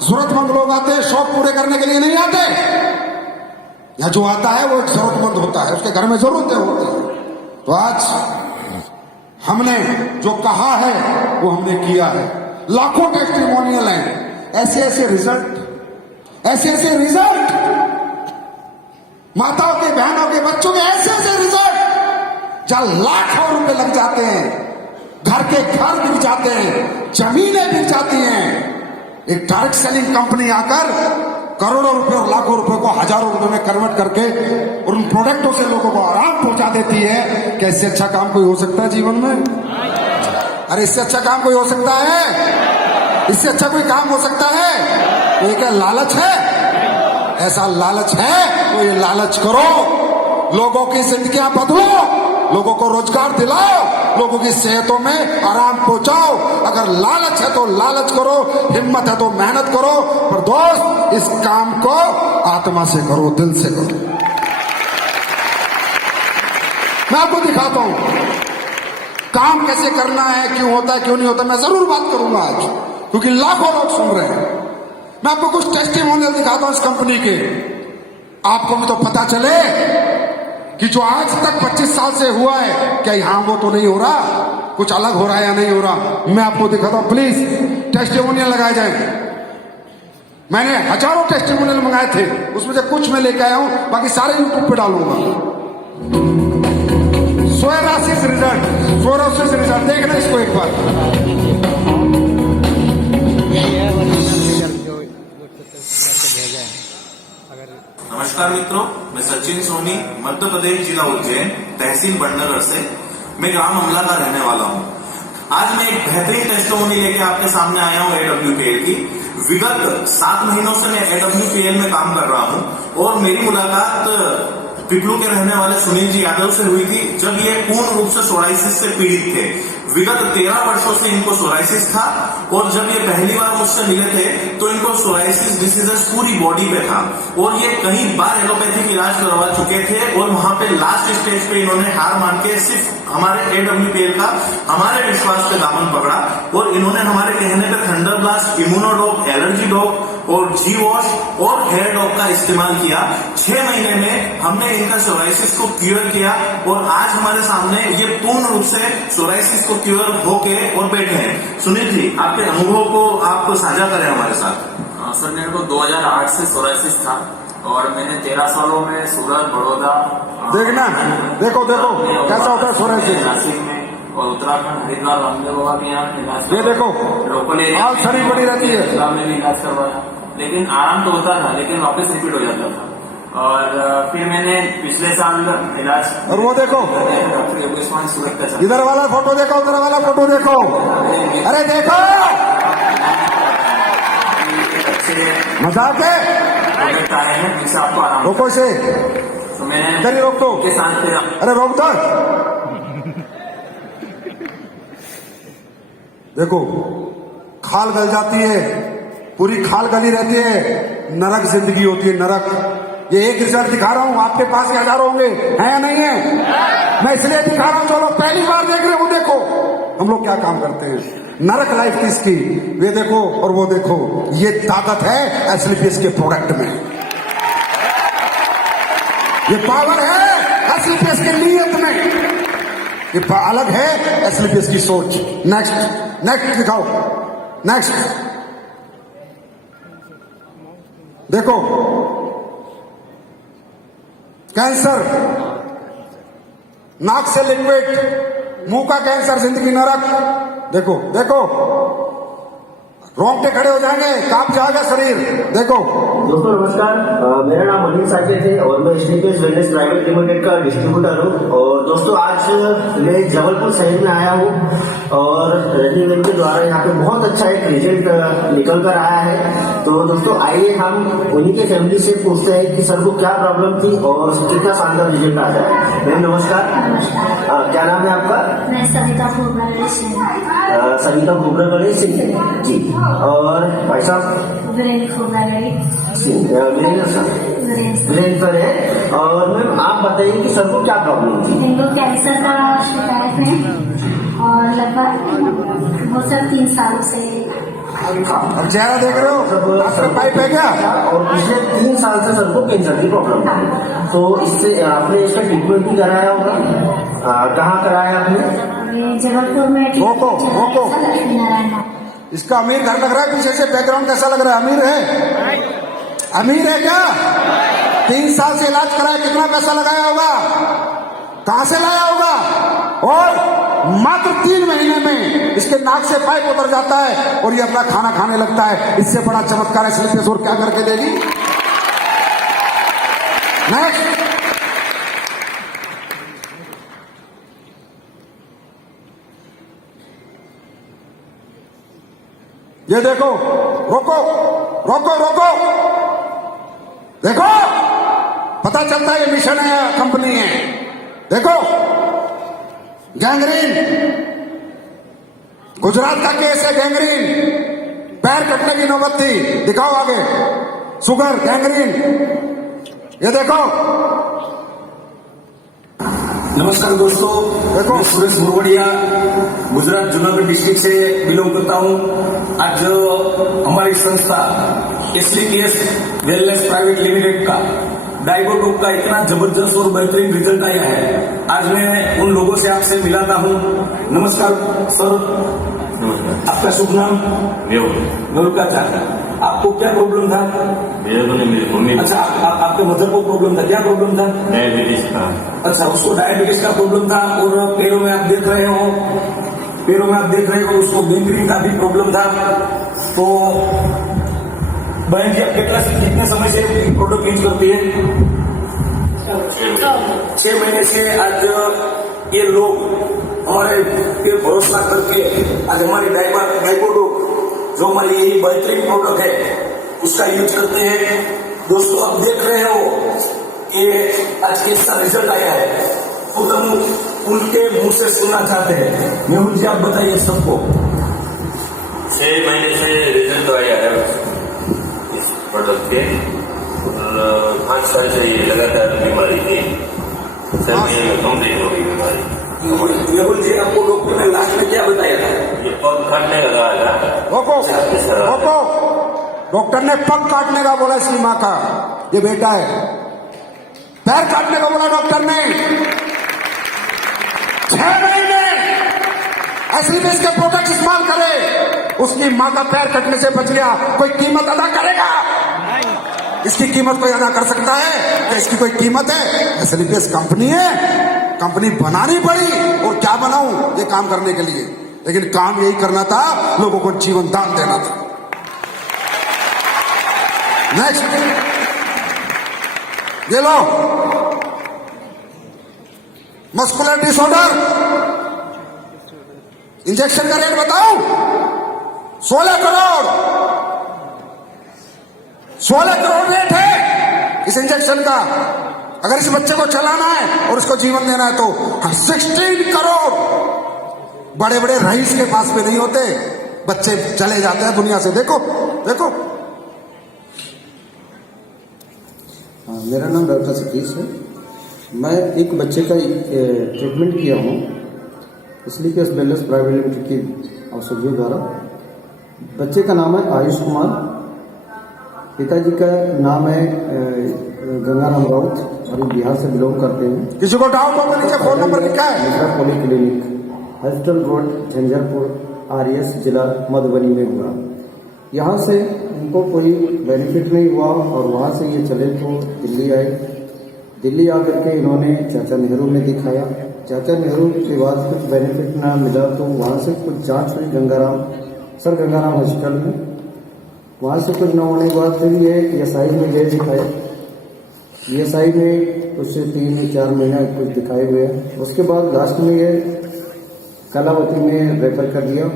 जरूरतमंद लोग आते हैं, शौक पूरे करने के लिए नहीं आते। यहां जो आता है वो एक जरूरतमंद होता है, उसके घर में जरूरतें होती हैं। तो आज हमने जो कहा है वो हमने किया है। लाखों टेस्टिमोनियल हैं, ऐसे ऐसे रिजल्ट, ऐसे ऐसे रिजल्ट, माताओं के, बहनों के, बच्चों के ऐसे ऐसे रिजल्ट जहां लाखों रुपए लग जाते हैं, घर के घर बिक जाते हैं, जमीनें बिक जाती हैं। एक डायरेक्ट सेलिंग कंपनी आकर करोड़ों रुपए और लाखों रुपए को हजारों रुपए में कन्वर्ट करके और उन प्रोडक्टों से लोगों को आराम पहुंचा देती है। क्या इससे अच्छा काम कोई हो सकता है जीवन में? अरे इससे अच्छा काम कोई हो सकता है? इससे अच्छा कोई काम हो सकता है? तो ये क्या लालच है? ऐसा लालच है तो ये लालच करो, लोगों की जिंदगियां बदलो, लोगों को रोजगार दिलाओ, लोगों की सेहतों में आराम पहुंचाओ। अगर लालच है तो लालच करो, हिम्मत है तो मेहनत करो, पर दोस्त इस काम को आत्मा से करो, दिल से करो। मैं आपको दिखाता हूं काम कैसे करना है, क्यों होता है, क्यों नहीं होता। मैं जरूर बात करूंगा आज, क्योंकि लाखों लोग सुन रहे हैं। मैं आपको कुछ टेस्टिमोनियल दिखाता हूं इस कंपनी के, आपको भी तो पता चले कि जो आज तक 25 साल से हुआ है, क्या यहां वो तो नहीं हो रहा, कुछ अलग हो रहा है या नहीं हो रहा। मैं आपको दिखाता हूं, प्लीज टेस्टिमोनियल लगाए जाए। मैंने हजारों टेस्टिमोनियल मंगाए थे, उसमें से कुछ मैं लेके आया हूं, बाकी सारे यूट्यूब पे डालूंगा। सोरासिस रिजल्ट देखना इसको एक बार। नमस्कार मित्रों, मैं सचिन सोनी, मध्य प्रदेश जिला उज्जैन, तहसील बड़नगर से मैं ग्राम अमला का रहने वाला हूं। आज मैं एक बेहतरीन टेस्टिमोनी लेके आपके सामने आया हूं AWPL की। विगत 7 महीनों से मैं AWPL में काम कर रहा हूं और मेरी मुलाकात पिपलू के रहने वाले सुनील जी यादव से हुई थी, जब ये पूर्ण रूप से सोराइसिस से पीड़ित थे। विगत 13 वर्षों से इनको सोराइसिस था और जब ये पहली बार मुझसे मिले थे तो इनको सोराइसिस डिसीजेस पूरी बॉडी पे था और ये कई बार एलोपैथिक इलाज करवा चुके थे और वहां पे लास्ट स्टेज पे इन्होंने हार मान के सिर्फ हमारे AWPL का हमारे विश्वास पे दामन पकड़ा और इन्होंने हमारे कहने पे thunder blast, Immunodog, allergy dog और जी वॉश और हेयर डॉग का इस्तेमाल किया। 6 महीने में हमने इनका सोराइसिस को क्योर किया और आज हमारे सामने ये पूर्ण रूप से सोराइसिस को क्योर होके और बैठे हैं। सुनील जी, आपके अनुभव को आप साझा करें हमारे साथ। सर, मेरे को 2008 से सोराइसिस था और मैंने 13 सालों में सूरत, बड़ौदा, देखना, देखो कैसा होता है सोराइसिस। नासिक में और उत्तराखंड, हरिद्वार, रामदेव बाबा के यहाँ इलाज, ये देखो लोकल एरिया हाल शरीर बड़ी रहती है, में भी इलाज करवाया, लेकिन आराम तो होता था, लेकिन वापस रिपीट हो जाता था। और फिर मैंने पिछले साल इलाज, और वो देखो डॉक्टर योगेश्वर सूरत का, इधर वाला फोटो देखो, उधर वाला फोटो देखो, अरे देखो मजाक है। प्रोडक्ट आए हैं जिससे आपको आराम। रोको इसे, तो मैंने इधर ही रोक दो, के साथ फिर अरे रोक दो। देखो खाल गल जाती है, पूरी खाल गली रहती है, नरक जिंदगी होती है, नरक। ये एक रिजल्ट दिखा रहा हूं, आपके पास हजारों होंगे, हैं या नहीं है? मैं इसलिए दिखा रहा हूं, चलो पहली बार देख रहे हो, देखो हम लोग क्या काम करते हैं। नरक लाइफ इसकी, ये देखो और वो देखो, ये ताकत है एस्क्लेपियस के प्रोडक्ट में, ये पावर है एस्क्लेपियस की नीयत में, ये अलग है एस्क्लेपियस की सोच। नेक्स्ट दिखाओ, नेक्स्ट देखो, कैंसर, नाक से लिक्विड, मुंह का कैंसर, जिंदगी नरक। देखो रोंगटे खड़े हो जाएंगे, कांप जाएगा शरीर। देखो दोस्तों नमस्कार, मेरा नाम अनिल साकेत है और मैं स्लीपर्स वेलनेस प्राइवेट लिमिटेड का डिस्ट्रीब्यूटर हूँ। और दोस्तों आज मैं जबलपुर शहर में आया हूँ और रनिंग मैन के द्वारा यहाँ पे बहुत अच्छा एक रिजल्ट निकल कर आया है। तो दोस्तों आइए हम उन्हीं के फैमिली से पूछते हैं कि सर को क्या प्रॉब्लम थी और कितना शानदार रिजल्ट आया है। मैम नमस्कार, क्या नाम है आपका? मैं सविता भोगरागड़े सिंह। सविता भोगरागड़े सिंह जी। और भाई साहब? वीरेंद्र भोगरागड़े वीरेंद्र है। और मैम आप बताइए कि सर को क्या प्रॉब्लम थी? इनको कैंसर का शिकायत है और लगभग वो सर 3 सालों से। अब चेहरा देख रहे हो, आपका पाइप है क्या? और पिछले 3 साल से सर को कैंसर की प्रॉब्लम थी। तो इससे आपने इसका ट्रीटमेंट भी कराया होगा? कहाँ कराया आपने? जबलपुर में रोको। लक्ष्मी नारायण। इसका अमीर घर लग रहा है, पीछे से बैकग्राउंड कैसा लग रहा है? अमीर है? अमीर है क्या? 3 साल से इलाज कराया, कितना पैसा लगाया होगा? कहां से लाया होगा? और मात्र 3 महीने में इसके नाक से पाइप उतर जाता है और ये अपना खाना खाने लगता है। इससे बड़ा चमत्कार है स्लीपर्स और क्या करके देगी? नेक्स्ट। ये देखो, रोको रोको रोको, देखो पता चलता है ये मिशन है या कंपनी है। देखो गैंग्रीन, गुजरात का केस है गैंग्रीन, पैर कटने की नौबत थी। दिखाओ आगे, शुगर, गैंग्रीन, ये देखो। नमस्कार दोस्तों, देखो। मैं सुरेश मुरवड़िया गुजरात जूनागढ़ डिस्ट्रिक्ट से बिलोंग करता हूँ। आज हमारी संस्था SLPS वेलनेस प्राइवेट लिमिटेड का डायगोटोक का इतना जबरदस्त और बेहतरीन रिजल्ट आया है। आज मैं उन लोगों से आपसे मिलाता हूँ। नमस्कार सर, आपका शुभ नाम? मेहुल का चाचा। आपको क्या प्रॉब्लम था? मेरे को नहीं, मेरी मम्मी। अच्छा, आपके मदर को प्रॉब्लम था? क्या प्रॉब्लम था? डायबिटीज था। अच्छा, उसको डायबिटीज का प्रॉब्लम था और पैरों में आप देख रहे हो उसको गैंग्रीन का भी प्रॉब्लम था। तो बहन जी, आप कितने समय से प्रोडक्ट यूज करती है? 6 महीने से। आज ये लोग हमारे पे भरोसा करके आज हमारी डायगोटोक जो हमारी यही बेहतरीन प्रोडक्ट है उसका यूज करते हैं। दोस्तों आप देख रहे हो कि आज कैसा रिजल्ट आया है, खुद हम उनके मुंह से सुनना चाहते हैं। मेहुल जी, आप बताइए सबको। 6 महीने से रिजल्ट आया है इस प्रोडक्ट के। 5 साल से ये लगातार बीमारी थी, सर में कंप्लीट हो गई बीमारी। मेहुल जी, आपको डॉक्टर ने लास्ट में क्या बताया था? ये पग काटने का कहा था। रोको, डॉक्टर ने पग काटने का बोला इसकी माँ का, ये बेटा है। पैर काटने का बोला डॉक्टर ने। 6 महीने SLPS के प्रोडक्ट इस्तेमाल करे, उसकी माँ का पैर कटने से बच गया। कोई कीमत अदा करेगा? इसकी कीमत कोई अदा कर सकता है? क्या इसकी कोई कीमत है? SLPS कंपनी है, कंपनी बनानी पड़ी। और क्या बनाऊं ये काम करने के लिए, लेकिन काम यही करना था, लोगों को जीवन दान देना था। नेक्स्ट, ये लो, मस्कुलर डिसऑर्डर, इंजेक्शन का रेट बताओ, 16 करोड़ रेट है इस इंजेक्शन का। अगर इस बच्चे को चलाना है और उसको जीवन देना है तो 16 करोड़। बड़े बड़े रईस के पास में नहीं होते, बच्चे चले जाते हैं दुनिया से। देखो देखो। मेरा नाम डॉक्टर सतीश है। मैं एक बच्चे का ट्रीटमेंट किया हूँ SLPS वेलनेस प्राइवेट लिमिटेड की औषधियों द्वारा। बच्चे का नाम है आयुष कुमार, पिताजी का नाम है गंगाराम राउत और बिहार से बिलोंग करते हैं। किसी को डाउट हो तो नीचे फोन नंबर लिखा है। Mishra polyclinic, hospital road, Jhanjharpur, RS जिला मधुबनी में हुआ। यहाँ से इनको कोई बेनिफिट नहीं हुआ और वहाँ से ये चले तो दिल्ली आए। दिल्ली आकर के इन्होंने चाचा नेहरू में दिखाया। चाचा नेहरू के बाद कुछ बेनिफिट ना मिला तो वहाँ से कुछ जांच हुई गंगाराम सर गंगाराम हॉस्पिटल में। वहाँ से कुछ न होने के बाद फिर ये ESI में गए दिखाए। ESI में कुछ 3-4 महीना कुछ दिखाए हुए हैं। उसके बाद लास्ट में ये कलावती में रेफर कर दिया।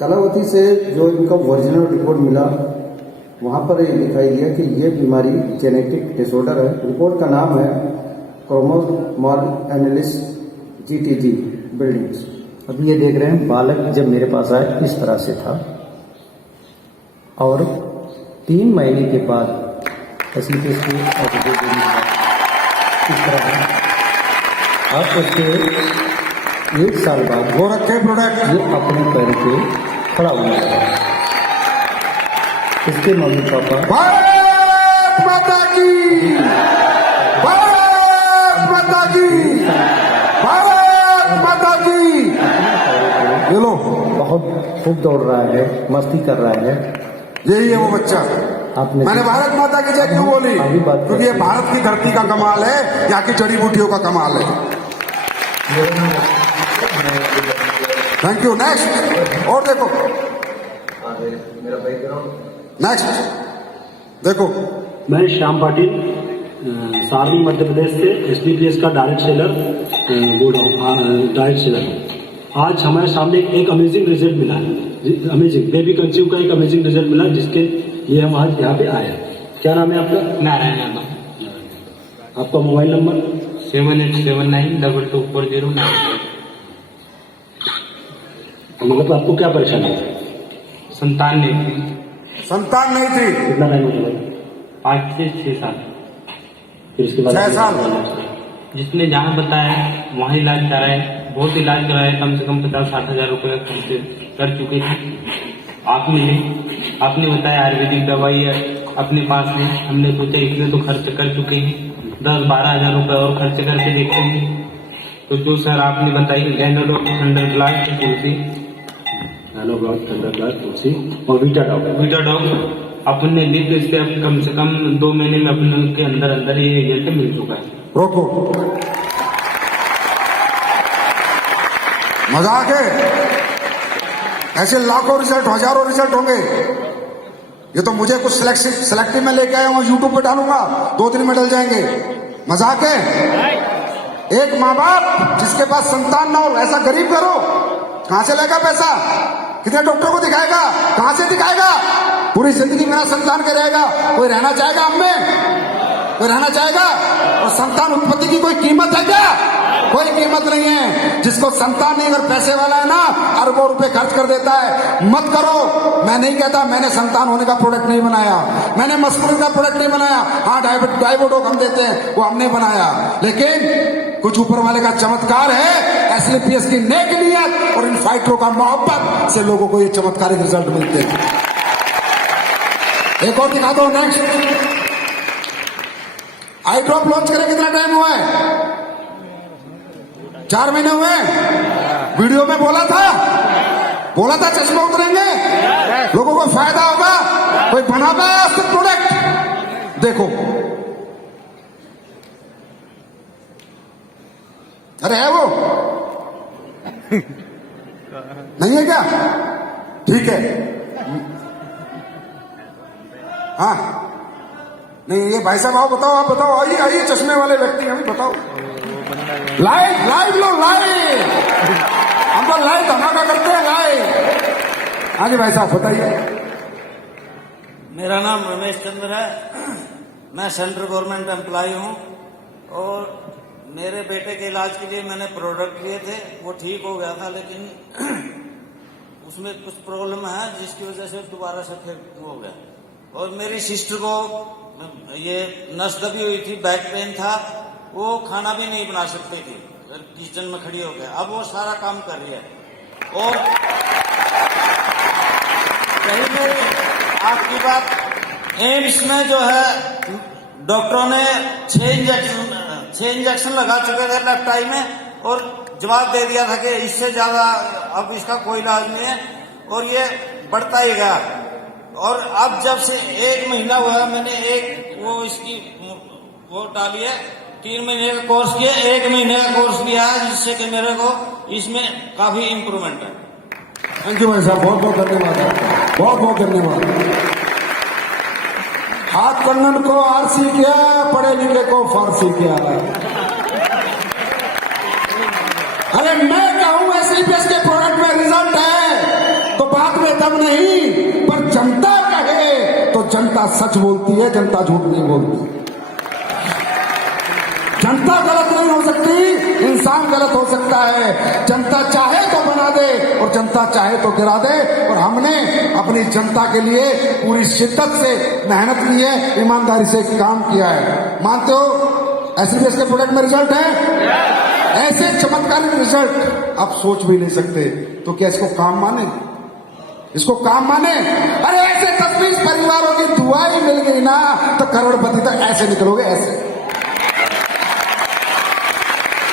कलावती से जो इनका ओरिजिनल रिपोर्ट मिला, वहाँ पर ये दिखाई दिया कि ये बीमारी जेनेटिक डिसऑर्डर है। रिपोर्ट का नाम है क्रोमोसोमल एनालिसिस GTG बिल्डिंग्स। अभी ये देख रहे हैं, बालक जब मेरे पास आया इस तरह से था और 3 महीने के बाद SLPS की इस तरह है। अब उसके 1 साल बाद वो रखे प्रोडक्ट ये अपने पैर पे खड़ा हुआ है। इसके मम्मी पापा भारत माता की, भारत माता की, भारत माता की। ये लो, बहुत खूब दौड़ रहा है, मस्ती कर रहा है। यही है वो बच्चा। आपने मैंने भारत माता की जय क्यों बोली? अभी बात क्योंकि ये भारत की धरती का कमाल है, यहाँ की जड़ी बूटियों का कमाल है। Thank you. नेक्स्ट और देखो, नेक्स्ट देखो। मैं श्याम पाटिल, सारनी मध्य प्रदेश से SLPS का डायरेक्ट सेलर बोल रहा हूँ, डायरेक्ट सेलर। आज हमारे सामने एक अमेजिंग रिजल्ट मिला है, अमेजिंग बेबी कंसीव का एक अमेजिंग रिजल्ट मिला, जिसके लिए हम आज यहाँ पे आए हैं। क्या नाम है आपका? नारायण यादव। आपका मोबाइल नंबर? 7879224095। मतलब आपको क्या परेशानी है? संतान नहीं थी। संतान नहीं थी। कितना टाइम हो गया? 5 से 6 साल। फिर उसके बाद 6 साल। जिसने जहाँ बताया वहाँ इलाज कराए, बहुत इलाज कराए, कम से कम 50-60 हजार रुपये खर्च कर चुके थे। आप मिले, आपने बताया आयुर्वेदिक दवाई है अपने पास में। हमने सोचा इतने तो खर्च कर चुके हैं, 10-12 हजार रुपये और खर्च करके देखेंगे। तो जो सर आपने बताई एनोडॉक थंडर ग्लास तुलसी, एनोडॉक थंडर ग्लास तुलसी और वीटाडॉग अपने ली, तो इससे अब कम से कम 2 महीने में अपने के अंदर अंदर ये रिजल्ट मिल चुका है। रोको, मजाक है? ऐसे लाखों रिजल्ट, हजारों रिजल्ट होंगे। ये तो मुझे कुछ सिलेक्टिव में लेके आया हूँ, यूट्यूब पे डालूंगा, 2 दिन में डल जाएंगे। मजाक है? एक माँ बाप जिसके पास संतान ना हो, ऐसा गरीब करो, कहां से लेगा पैसा? कितने डॉक्टर को दिखाएगा? कहां से दिखाएगा? पूरी जिंदगी मेरा संतान के रहेगा। कोई रहना चाहेगा हम में? कोई रहना चाहेगा? और संतान उत्पत्ति की कोई कीमत है क्या? कोई कीमत नहीं है। जिसको संतान नहीं, अगर पैसे वाला है ना, अरबों रुपए खर्च कर देता है। मत करो। मैं नहीं कहता मैंने संतान होने का प्रोडक्ट नहीं बनाया, मैंने मस्कुलिन का प्रोडक्ट नहीं बनाया। हाँ, डाइबोडोक हम देते हैं, वो हमने बनाया। लेकिन कुछ ऊपर वाले का चमत्कार है, SLPS की नेक नियत और इन फाइटरों का मोहब्बत से लोगों को ये चमत्कारिक रिजल्ट मिलते हैं। एक और दिखा दो। नेक्स्ट, आई ड्रॉप लॉन्च करें कितना टाइम हुआ है? 4 महीने हुए। वीडियो में बोला था चश्मा उतरेंगे, लोगों को फायदा होगा। कोई बनाता है आज तक प्रोडक्ट? देखो, अरे है वो नहीं है क्या? ठीक है। हाँ, नहीं ये भाई साहब आओ, बताओ, आप बताओ, आइए चश्मे वाले व्यक्ति, अभी बताओ। लाइव लो, लाइव, हम तो लाइव धमाका करते हैं, लाइव। हाँ जी भाई साहब बताइए। मेरा नाम रमेश चंद्र है, मैं सेंट्रल गवर्नमेंट एम्प्लॉय हूँ और मेरे बेटे के इलाज के लिए मैंने प्रोडक्ट लिए थे, वो ठीक हो गया था, लेकिन उसमें कुछ प्रॉब्लम है जिसकी वजह से दोबारा से फिर हो गया। और मेरी सिस्टर को ये नस दबी हुई थी, बैक पेन था, वो खाना भी नहीं बना सकती थी, किचन में खड़ी हो गया। अब वो सारा काम कर रही है। और कहीं मेरी आपकी बात, एम्स में जो है डॉक्टरों ने 6 इंजेक्शन लगा चुके थे लेफ्ट आई में और जवाब दे दिया था कि इससे ज्यादा अब इसका कोई इलाज नहीं है और ये बढ़ता ही गया। और अब जब से 1 महीना हुआ, मैंने वो डाली है, 3 महीने का कोर्स किया, 1 महीने का कोर्स किया है, जिससे कि मेरे को इसमें काफी इम्प्रूवमेंट है। थैंक यू भाई साहब, बहुत बहुत धन्यवाद आपका, बहुत बहुत धन्यवाद। हाथ कन्नन को आरसी क्या, पढ़े लिखे को फारसी क्या। अरे मैं कहूं एसलीपीएस के प्रोडक्ट में रिजल्ट है तो बात में दम नहीं, पर जनता कहे तो जनता सच बोलती है, जनता झूठ नहीं बोलती। जनता गलत नहीं हो सकती, इंसान गलत हो सकता है। जनता चाहे तो बना दे और जनता चाहे तो गिरा दे, और हमने अपनी जनता के लिए पूरी शिद्दत से मेहनत की है, ईमानदारी से काम किया है। मानते हो एसलीपीएस के प्रोडक्ट में रिजल्ट है? ऐसे चमत्कारिक रिजल्ट आप सोच भी नहीं सकते, तो क्या इसको काम माने? इसको काम माने? अरे ऐसे 10-20 परिवारों की दुआ ही मिल गई ना तो करोड़पति तक ऐसे निकलोगे, ऐसे।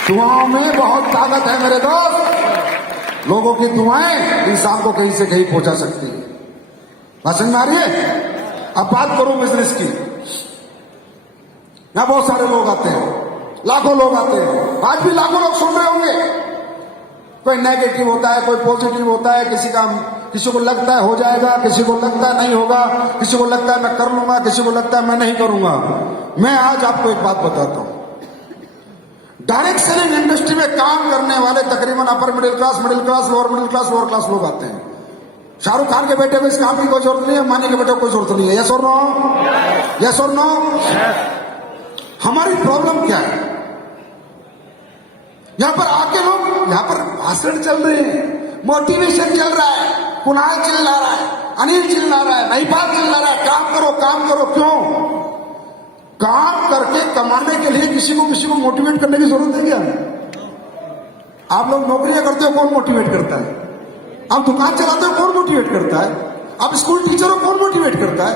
दुआओं में बहुत ताकत है मेरे दोस्त। लोगों की दुआएं इंसान को कहीं से कहीं पहुंचा सकती है। बात समझ में आ रही है? अब बात करूं बिजनेस की। यहां बहुत सारे लोग आते हैं, लाखों लोग आते हैं, आज भी लाखों लोग सुन रहे होंगे। कोई नेगेटिव होता है, कोई पॉजिटिव होता है, किसी को लगता है हो जाएगा, किसी को लगता है नहीं होगा, किसी को लगता है मैं कर लूंगा, किसी को लगता है मैं नहीं करूंगा। मैं आज आपको एक बात बताता हूं। डायरेक्ट सेलिंग इंडस्ट्री में काम करने वाले तकरीबन upper middle class, lower class लोग आते हैं। शाहरुख खान के बेटे को इस काम की कोई जरूरत नहीं है, अंबानी के बेटे को कोई जरूरत नहीं है। यस और नो? यस और नो? हमारी प्रॉब्लम क्या है? यहां पर आके लोग, यहां पर भाषण चल रहे हैं, मोटिवेशन चल रहा है, कुणाल चिल्ला रहा है, अनिल चिल्ला रहा है, महिपाल चिल्ला रहा है, काम करो काम करो। क्यों? काम करके कमाने के लिए किसी को मोटिवेट करने की जरूरत है क्या? आप लोग नौकरियां करते हो, कौन मोटिवेट करता है? आप दुकान चलाते हो, कौन मोटिवेट करता है? आप स्कूल टीचर हो, कौन मोटिवेट करता है?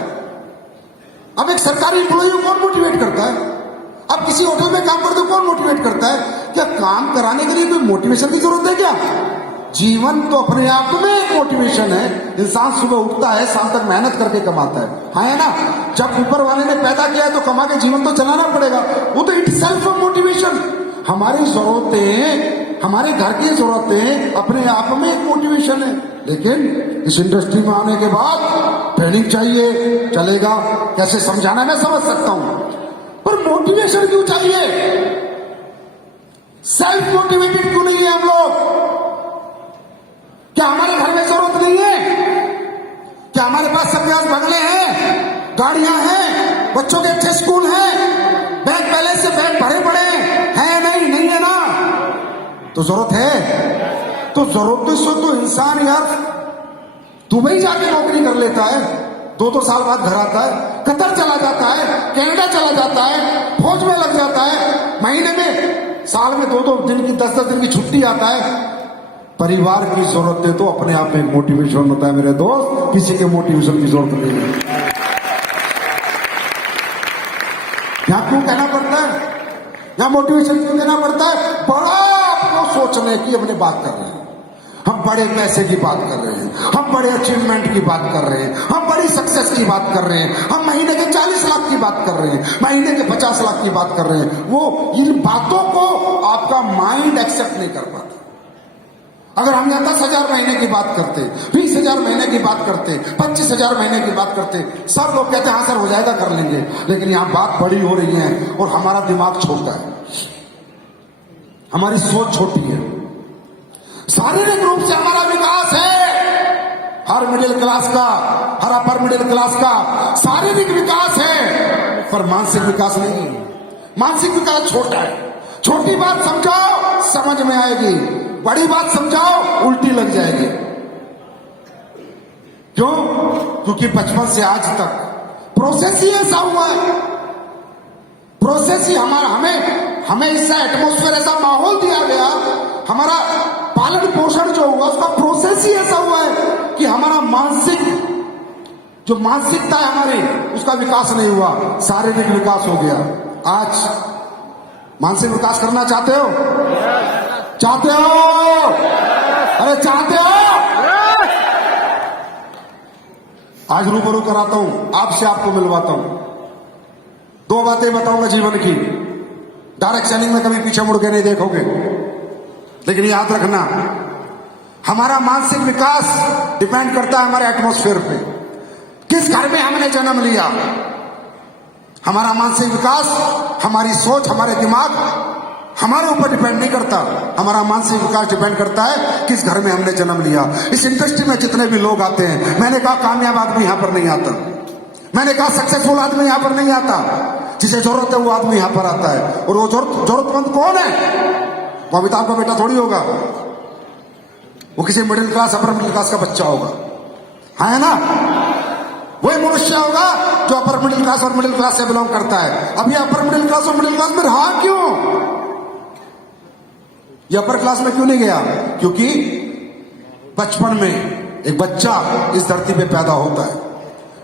अब एक सरकारी एम्प्लॉय हो, कौन मोटिवेट करता है? आप किसी होटल में काम करते हो, कौन मोटिवेट करता है? क्या काम कराने के लिए कोई मोटिवेशन की जरूरत है क्या? जीवन तो अपने आप में एक मोटिवेशन है। इंसान सुबह उठता है, शाम तक मेहनत करके कमाता है, हाँ है ना? जब ऊपर वाले ने पैदा किया है तो कमा के जीवन तो चलाना पड़ेगा, वो तो इट सेल्फ मोटिवेशन। हमारी जरूरतें, हमारे घर की जरूरतें अपने आप में एक मोटिवेशन है। लेकिन इस इंडस्ट्री में आने के बाद ट्रेनिंग चाहिए, चलेगा कैसे समझाना मैं समझ सकता हूं, पर मोटिवेशन क्यों चाहिए? सेल्फ मोटिवेटेड क्यों नहीं है हम लोग? क्या हमारे घर में जरूरत नहीं है? क्या हमारे पास सब पास बंगले हैं, गाड़ियां हैं, बच्चों के अच्छे स्कूल हैं, बैंक पहले से बैंक भरे पड़े हैं? नहीं है ना? तो जरूरत है। तो जरूरत से तो इंसान यार दुबई जाके नौकरी कर लेता है, 2-2 साल बाद घर आता है, कतर चला जाता है, कनाडा चला जाता है, फौज में लग जाता है, महीने में, साल में 2-2 दिन की 10-10 दिन की छुट्टी आता है। परिवार की जरूरत है तो अपने आप में एक मोटिवेशन होता है मेरे दोस्त, किसी के मोटिवेशन की जरूरत नहीं है। यहां क्यों कहना पड़ता है? यहां मोटिवेशन क्यों देना पड़ता है? बड़ा आपको सोचने की अपनी बात कर रहे हैं, हम बड़े पैसे की बात कर रहे हैं, हम बड़े अचीवमेंट की बात कर रहे हैं, हम बड़ी सक्सेस की बात कर रहे हैं, हम महीने के 40 लाख की बात कर रहे हैं, महीने के 50 लाख की बात कर रहे हैं। वो इन बातों को आपका माइंड एक्सेप्ट नहीं कर पाता। अगर हम यहाँ 10,000 महीने की बात करते, 20,000 महीने की बात करते, 25,000 महीने की बात करते, सब लोग कहते हैं हाँ सर हो जाएगा, कर लेंगे। लेकिन यहाँ बात बड़ी हो रही है और हमारा दिमाग छोटा है, हमारी सोच छोटी है। शारीरिक रूप से हमारा विकास है, हर मिडिल क्लास का, हर अपर मिडिल क्लास का शारीरिक विकास है, पर मानसिक विकास नहीं है। मानसिक विकास छोटा है। छोटी बात समझाओ समझ में आएगी, बड़ी बात समझाओ उल्टी लग जाएगी। क्यों? क्योंकि बचपन से आज तक प्रोसेस ही ऐसा हुआ है। प्रोसेस ही हमारा, हमें ऐसा एटमॉस्फेयर, ऐसा माहौल दिया गया, हमारा पालन पोषण जो हुआ उसका प्रोसेस ही ऐसा हुआ है कि हमारा जो मानसिकता है हमारी, उसका विकास नहीं हुआ, शारीरिक विकास हो गया। आज मानसिक विकास करना चाहते हो? चाहते हो? अरे चाहते हो? आज रूबरू कराता हूं आपसे, आपको मिलवाता हूं। 2 बातें बताऊंगा जीवन की। डायरेक्ट सेलिंग में कभी पीछे मुड़ के नहीं देखोगे, लेकिन याद रखना हमारा मानसिक विकास डिपेंड करता है हमारे एटमॉस्फेयर पे, किस घर में हमने जन्म लिया। हमारा मानसिक विकास, हमारी सोच, हमारे दिमाग हमारे ऊपर डिपेंड नहीं करता। हमारा मानसिक विकास डिपेंड करता है किस घर में हमने जन्म लिया। इस इंडस्ट्री में जितने भी लोग आते हैं, मैंने कहा कामयाब आदमी यहां पर नहीं आता, मैंने कहा सक्सेसफुल आदमी यहां पर नहीं आता, जिसे जरूरत है वो आदमी यहां पर आता है। और वो जरूरतमंद कौन है? वो अमिताभ का बेटा थोड़ी होगा, वो किसी middle class, upper middle class का बच्चा होगा, है ना? वही मनुष्य होगा जो अपर मिडिल क्लास और मिडिल क्लास से बिलोंग करता है। अब ये अपर मिडिल क्लास और मिडिल क्लास में रहा क्यों? ये अपर क्लास में क्यों नहीं गया? क्योंकि बचपन में एक बच्चा इस धरती पे पैदा होता है,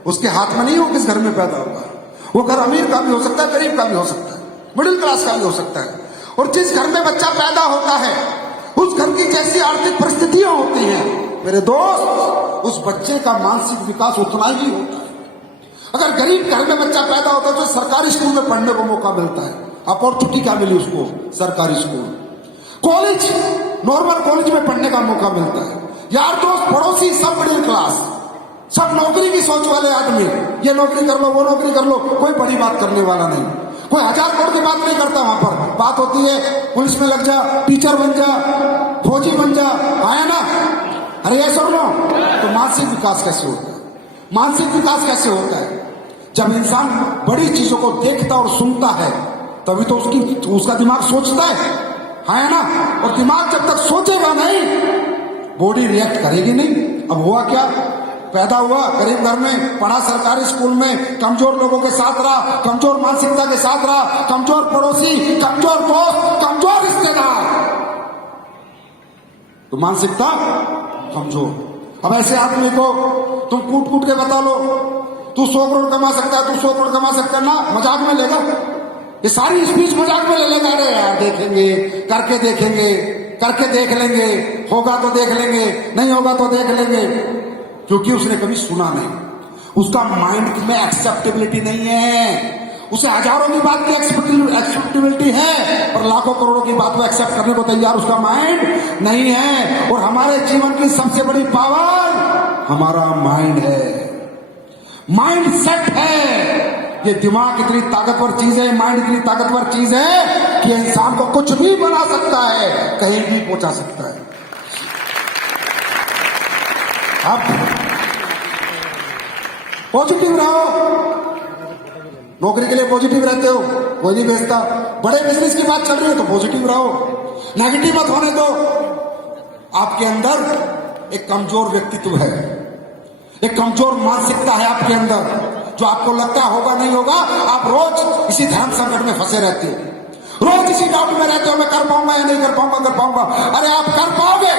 उसके हाथ में नहीं हो किस घर में पैदा होगा। वो घर अमीर का भी हो सकता है, गरीब का भी हो सकता है, मिडिल क्लास का भी हो सकता है। और जिस घर में बच्चा पैदा होता है उस घर की जैसी आर्थिक परिस्थितियां होती हैं मेरे दोस्त, उस बच्चे का मानसिक विकास उतना ही होता है। अगर गरीब घर में बच्चा पैदा होता है तो सरकारी स्कूल में पढ़ने को मौका मिलता है। अपॉर्चुनिटी क्या मिली उसको? सरकारी स्कूल, कॉलेज, नॉर्मल कॉलेज में पढ़ने का मौका मिलता है। यार दोस्त, पड़ोसी सब मिडिल क्लास, सब नौकरी की सोच वाले आदमी, ये नौकरी कर लो, वो नौकरी कर लो, कोई बड़ी बात करने वाला नहीं, कोई 1000 करोड़ की बात नहीं करता। वहां पर बात होती है पुलिस में लग जा, टीचर बन जा, फौजी बन जा, आया ना? अरे ये सुन लो, तो मानसिक विकास कैसे होता है? मानसिक विकास कैसे होता है? जब इंसान बड़ी चीजों को देखता और सुनता है तभी तो उसका दिमाग सोचता है ना? और दिमाग जब तक सोचेगा नहीं, बॉडी रिएक्ट करेगी नहीं। अब हुआ क्या? पैदा हुआ गरीब घर में, पढ़ा सरकारी स्कूल में, कमजोर लोगों के साथ रहा, कमजोर मानसिकता के साथ रहा, कमजोर पड़ोसी, कमजोर दोस्त, कमजोर रिश्तेदार, तो मानसिकता कमजोर। अब ऐसे आदमी को तुम कूट कूट के बता लो तू 100 करोड़ कमा सकता है, तू 100 करोड़ कमा सकता है ना, मजाक में लेगा, ये सारी स्पीच मजाक में ले लेगा। अरे यार देखेंगे, करके देखेंगे, करके देख लेंगे, होगा तो देख लेंगे, नहीं होगा तो देख लेंगे, क्योंकि उसने कभी सुना नहीं। उसका माइंड में एक्सेप्टेबिलिटी नहीं है। उसे हजारों की बात की एक्सेप्टेबिलिटी है और लाखों करोड़ों की बात को एक्सेप्ट करने को तैयार उसका माइंड नहीं है। और हमारे जीवन की सबसे बड़ी पावर हमारा माइंड है, माइंड सेट है। ये दिमाग इतनी ताकतवर चीज है, माइंड इतनी ताकतवर चीज है कि इंसान को कुछ भी बना सकता है, कहीं भी पहुंचा सकता है। अब पॉजिटिव रहो, नौकरी के लिए पॉजिटिव रहते हो, कोई नहीं भेजता। बड़े बिजनेस की बात चल रही है तो पॉजिटिव रहो, नेगेटिव मत होने दो। आपके अंदर एक कमजोर व्यक्तित्व है, एक कमजोर मानसिकता है आपके अंदर, जो आपको लगता होगा नहीं होगा। आप रोज इसी ध्यान संकट में फंसे रहते हो, रोज इसी डाउट में रहते हो, मैं कर पाऊंगा या नहीं कर पाऊंगा, कर पाऊंगा। अरे आप कर पाओगे।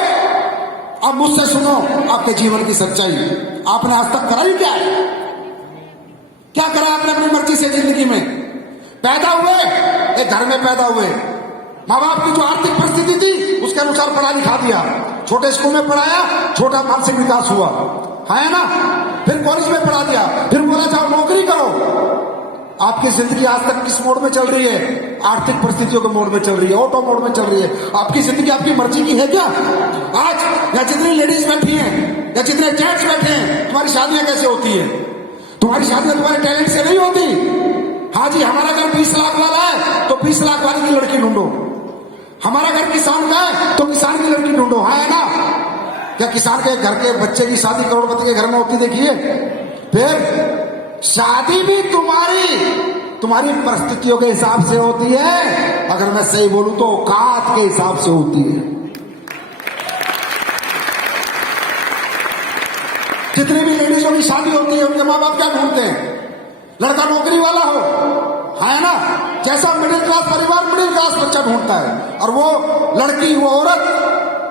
अब मुझसे सुनो आपके जीवन की सच्चाई। आपने आज तक करा ही क्या है? क्या करा आपने अपनी मर्जी से जिंदगी में? पैदा हुए, एक घर में पैदा हुए, माँ बाप की जो आर्थिक परिस्थिति थी उसके अनुसार पढ़ा लिखा दिया, छोटे स्कूल में पढ़ाया, छोटा मानसिक विकास हुआ, है ना? फिर कॉलेज में पढ़ा दिया, फिर बोला जाओ नौकरी करो। आपकी जिंदगी आज तक किस मोड में चल रही है? आर्थिक परिस्थितियों के मोड में चल रही है, ऑटो मोड में चल रही है। आपकी जिंदगी आपकी मर्जी की है क्या? आज या जितनी लेडीज बैठी हैं या जितने जेंट्स बैठे हैं, तुम्हारी शादियां कैसे होती है? तुम्हारी शादियां तुम्हारे टैलेंट से नहीं होती। हाँ जी, हमारा घर 20 लाख वाला है तो 20 लाख वाली की लड़की ढूंढो, हमारा घर किसान का है तो किसान की लड़की ढूंढो, है ना? क्या किसान के घर के बच्चे की शादी करोड़पति के घर में होती देखिए? फिर शादी भी तुम्हारी परिस्थितियों के हिसाब से होती है। अगर मैं सही बोलूं तो औकात के हिसाब से होती है। जितनी भी लेडीजों की शादी होती है उनके माँ बाप क्या ढूंढते हैं? लड़का नौकरी वाला हो, है ना? जैसा मिडिल क्लास परिवार मिडिल क्लास बच्चा ढूंढता है। और वो लड़की, वो औरत,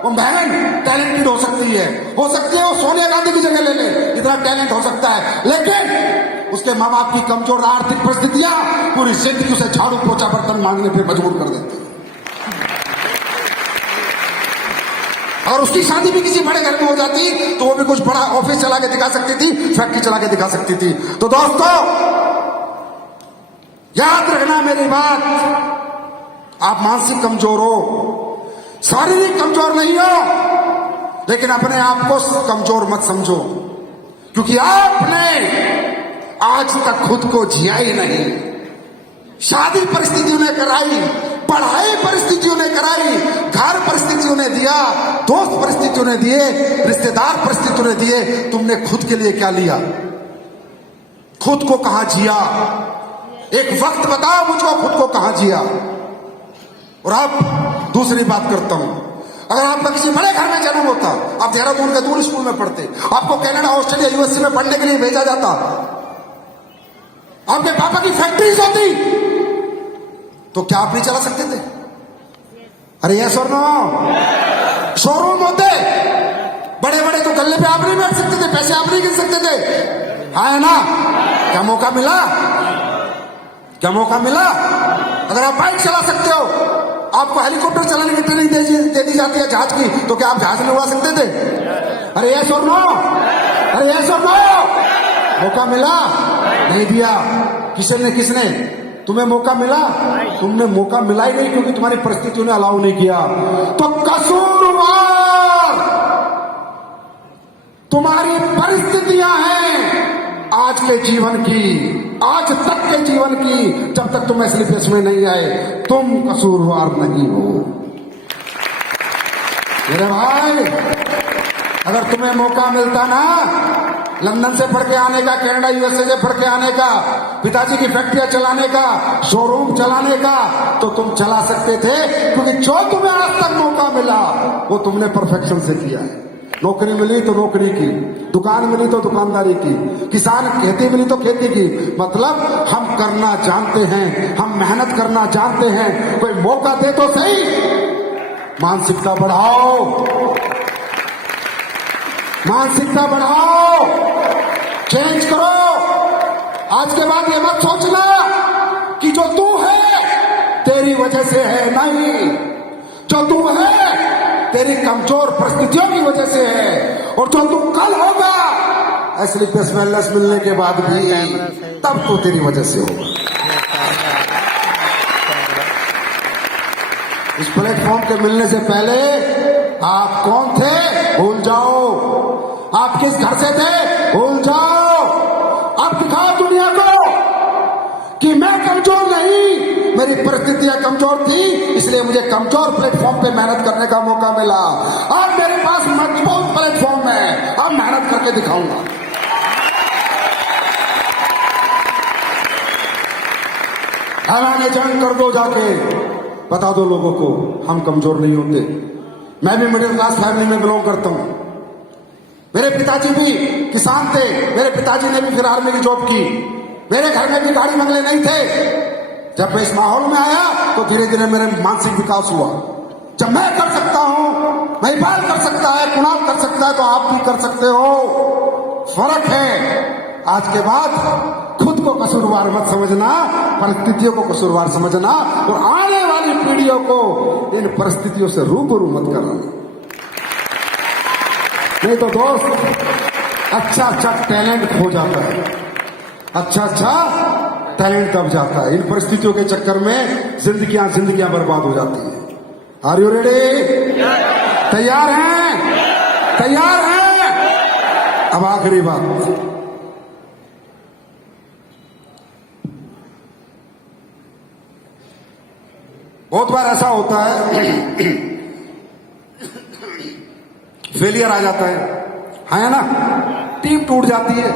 वो बहन टैलेंटेड हो सकती है वो सोनिया गांधी की जगह ले ले, इतना टैलेंट हो सकता है, लेकिन उसके माँ बाप की कमजोर आर्थिक परिस्थितियां पूरी जिंदगी उसे झाड़ू पोछा बर्तन मांगने पे मजबूर कर देती है। और उसकी शादी भी किसी बड़े घर में हो जाती तो वो भी कुछ बड़ा ऑफिस चला के दिखा सकती थी, फैक्ट्री चला के दिखा सकती थी। तो दोस्तों याद रखना मेरी बात, आप मानसिक कमजोर हो, शारीरिक कमजोर नहीं हो। लेकिन अपने आप को कमजोर मत समझो, क्योंकि आपने आज तक खुद को जिया ही नहीं। शादी परिस्थितियों ने कराई, पढ़ाई परिस्थितियों ने कराई, घर परिस्थितियों ने दिया, दोस्त परिस्थितियों ने दिए, रिश्तेदार परिस्थितियों ने दिए। तुमने खुद के लिए क्या लिया? खुद को कहां जिया? एक वक्त बताओ मुझको, खुद को कहां जिया? और अब दूसरी बात करता हूं, अगर आपका किसी बड़े घर में जन्म होता, आप देहरादून के दूर स्कूल में पढ़ते, आपको कनाडा, ऑस्ट्रेलिया, यूएसए में पढ़ने के लिए भेजा जाता, आपके पापा की फैक्ट्रीज होती, तो क्या आप नहीं चला सकते थे? अरे यस और नो? शोरूम होते, बड़े बड़े, तो गले पे आप नहीं बैठ सकते थे, पैसे आप नहीं गिन सकते थे, है ना? क्या मौका मिला? क्या मौका मिला? अगर आप बाइक चला सकते हो, आपको हेलीकॉप्टर चलाने की ट्रेनिंग दे दी जाती है जहाज की, तो क्या आप जहाज में उड़ा सकते थे? अरे यस और नो? अरे यस और नो? मौका मिला? नहीं दिया। किसने तुम्हें मौका मिला? तुमने मौका मिला ही नहीं, क्योंकि तुम्हारी परिस्थितियों ने अलाउ नहीं किया। तो कसूरवार तुम्हारी परिस्थितियां हैं आज के जीवन की, आज तक के जीवन की। जब तक तुम एसलीपीएस में नहीं आए, तुम कसूरवार नहीं हो मेरे भाई। अगर तुम्हें मौका मिलता ना लंदन से पढ़ के आने का, कनाडा, यूएसए से पढ़ के आने का, पिताजी की फैक्ट्रियां चलाने का, शोरूम चलाने का, तो तुम चला सकते थे, क्योंकि जो तुम्हें आज तक मौका मिला वो तुमने परफेक्शन से किया है। नौकरी मिली तो नौकरी की, दुकान मिली तो दुकानदारी की, किसान खेती मिली तो खेती की। मतलब हम करना जानते हैं, हम मेहनत करना जानते हैं। कोई मौका दे तो सही। मानसिकता बढ़ाओ, मानसिकता बढ़ाओ, चेंज करो। आज के बाद ये मत सोचना कि जो तू है तेरी वजह से है, नहीं। जो तू है तेरी कमजोर परिस्थितियों की वजह से है, और जो तू कल होगा एसलीपीएस वेलनेस मिलने के बाद भी, तब तो तेरी वजह से होगा। इस प्लेटफॉर्म के मिलने से पहले आप कौन थे भूल जाओ, आप किस घर से थे भूल जाओ। अब दिखाओ दुनिया को कि मैं कमजोर नहीं, मेरी परिस्थितियां कमजोर थी, इसलिए मुझे कमजोर प्लेटफॉर्म पे मेहनत करने का मौका मिला। अब मेरे पास मजबूत प्लेटफॉर्म है, अब मेहनत करके दिखाऊंगा। ऐलान जंग कर दो, जाके बता दो लोगों को हम कमजोर नहीं होते। मैं भी मिडिल क्लास फैमिली में बिलोंग करता हूं। मेरे पिताजी भी किसान थे, मेरे पिताजी ने भी फिर आर्मी की जॉब की। मेरे घर में भी गाड़ी बंगले नहीं थे। जब मैं इस माहौल में आया तो धीरे धीरे मेरे मानसिक विकास हुआ। जब मैं कर सकता हूं, महिपाल कर सकता है, कुणाल कर सकता है, तो आप भी कर सकते हो। फर्क है। आज के बाद खुद को कसूरवार मत समझना, परिस्थितियों को कसूरवार समझना, और आने वाली पीढ़ियों को इन परिस्थितियों से रूबरू मत कराना। नहीं तो दोस्त अच्छा टैलेंट खो जाता है, अच्छा टैलेंट दब जाता है। इन परिस्थितियों के चक्कर में जिंदगियां बर्बाद हो जाती हैं। Are you ready? तैयार हैं? तैयार हैं? अब आखिरी बात, बहुत बार ऐसा होता है फेलियर आ जाता है ना, टीम टूट जाती है,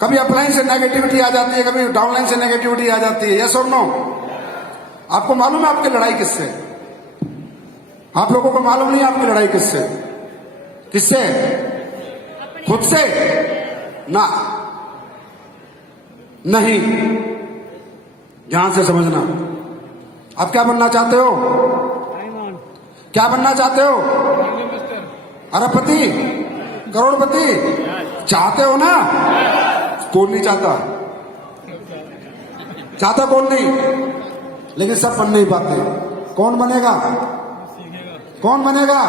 कभी अपलाइन से नेगेटिविटी आ जाती है, कभी डाउनलाइन से नेगेटिविटी आ जाती है। यस और नो? आपको मालूम है आपकी लड़ाई किससे? आप लोगों को मालूम नहीं आपकी लड़ाई किससे? किससे? खुद से? ना, नहीं। ध्यान से समझना। आप क्या बनना चाहते हो? क्या बनना चाहते हो? अरबपति, करोड़पति चाहते हो ना? कौन नहीं चाहता? चाहता कौन नहीं? लेकिन सब बन नहीं पाते। कौन बनेगा? कौन बनेगा?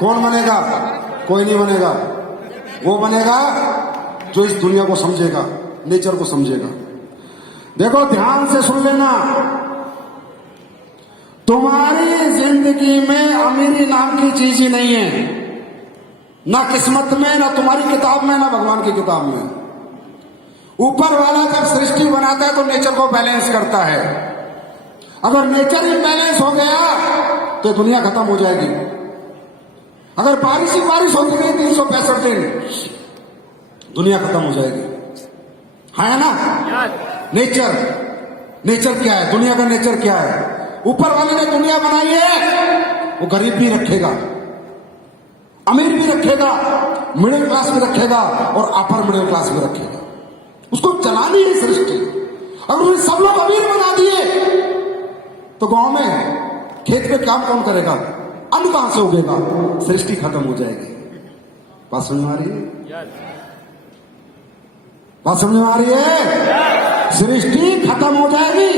कौन बनेगा? कोई नहीं बनेगा। वो बनेगा जो इस दुनिया को समझेगा, नेचर को समझेगा। देखो ध्यान से सुन लेना, तुम्हारी जिंदगी में अमीरी नाम की चीज ही नहीं है, ना किस्मत में, ना तुम्हारी किताब में, ना भगवान की किताब में। ऊपर वाला जब सृष्टि बनाता है तो नेचर को बैलेंस करता है। अगर नेचर ही बैलेंस हो गया तो दुनिया खत्म हो जाएगी। अगर बारिश ही बारिश होती गई 365 दिन, दुनिया खत्म हो जाएगी। है ना? नेचर क्या है? दुनिया का नेचर क्या है? ऊपर वाले ने दुनिया बनाई है, वो गरीब भी रखेगा, अमीर भी रखेगा, मिडिल क्लास भी रखेगा और अपर मिडिल क्लास भी रखेगा। उसको चलानी है सृष्टि। अगर उन्हें सब लोग अमीर बना दिए तो गांव में खेत में काम कौन करेगा? अन्न कहां से उगेगा? सृष्टि खत्म हो जाएगी। बात समझ में आ रही है? बात समझ में आ रही है? सृष्टि खत्म हो जाएगी।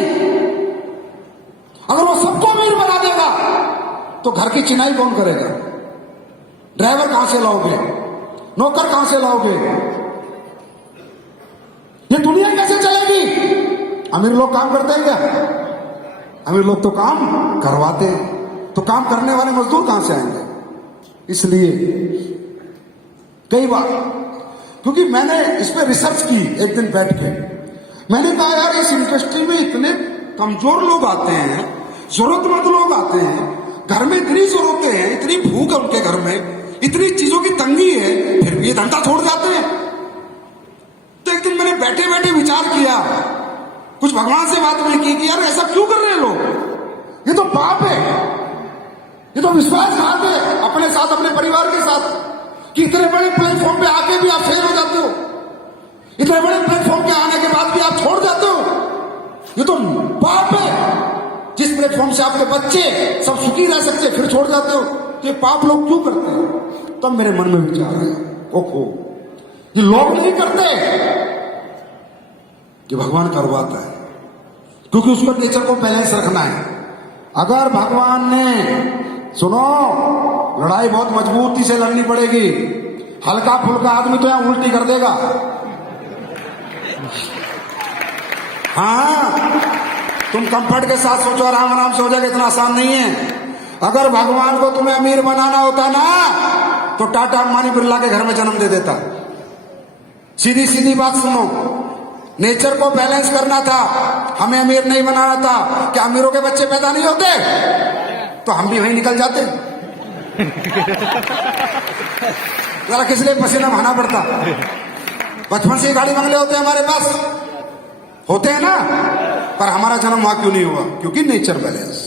अगर वो सबको अमीर बना देगा तो घर की चिनाई कौन करेगा? ड्राइवर कहां से लाओगे? नौकर कहां से लाओगे? ये दुनिया कैसे चलेगी? अमीर लोग काम करते हैं क्या? अमीर लोग तो काम करवाते हैं, तो काम करने वाले मजदूर कहां से आएंगे? इसलिए कई बार, क्योंकि मैंने इस पे रिसर्च की एक दिन बैठ के, मैंने कहा यार इस इंडस्ट्री में इतने कमजोर लोग आते हैं, जरूरतमंद लोग आते हैं, घर में इतनी जरूरतें हैं, इतनी भूख है उनके घर में, इतनी चीजों की तंगी है, फिर भी ये धंधा छोड़ जाते हैं। तो एक दिन मैंने बैठे बैठे विचार किया, कुछ भगवान से बात नहीं की कि यार ऐसा क्यों कर रहे हैं लोग? ये तो पाप है, ये तो विश्वासघात है अपने साथ, अपने परिवार के साथ, कि इतने बड़े प्लेटफॉर्म पे आके भी आप फेल हो जाते हो, इतने बड़े प्लेटफॉर्म पे आने के बाद भी आप छोड़ जाते हो। ये तो पाप है। जिस प्लेटफॉर्म से आपके बच्चे सब सुखी रह सकते फिर छोड़ जाते हो, तो ये पाप लोग क्यों करते हैं? तब मेरे मन में विचार आया, ओहो, ये लोग नहीं करते, ये भगवान करवाता है, क्योंकि उसको नेचर को बैलेंस रखना है। अगर भगवान ने, सुनो, लड़ाई बहुत मजबूती से लड़नी पड़ेगी, हल्का फुल्का आदमी तो यहां उल्टी कर देगा। हाँ, तुम कंफर्ट के साथ सोचो, आराम आराम से हो जाएगा, इतना आसान नहीं है। अगर भगवान को तुम्हें अमीर बनाना होता ना तो टाटा अंबानी बिरला के घर में जन्म दे देता। सीधी सीधी बात सुनो, नेचर को बैलेंस करना था, हमें अमीर नहीं बनाना था। क्या अमीरों के बच्चे पैदा नहीं होते? तो हम भी वहीं निकल जाते। जरा किस लिए पसीना बहाना पड़ता? बचपन से ही गाड़ी बंगले होते हैं हमारे पास, होते हैं ना, पर हमारा जन्म वहां क्यों नहीं हुआ? क्योंकि नेचर बैलेंस।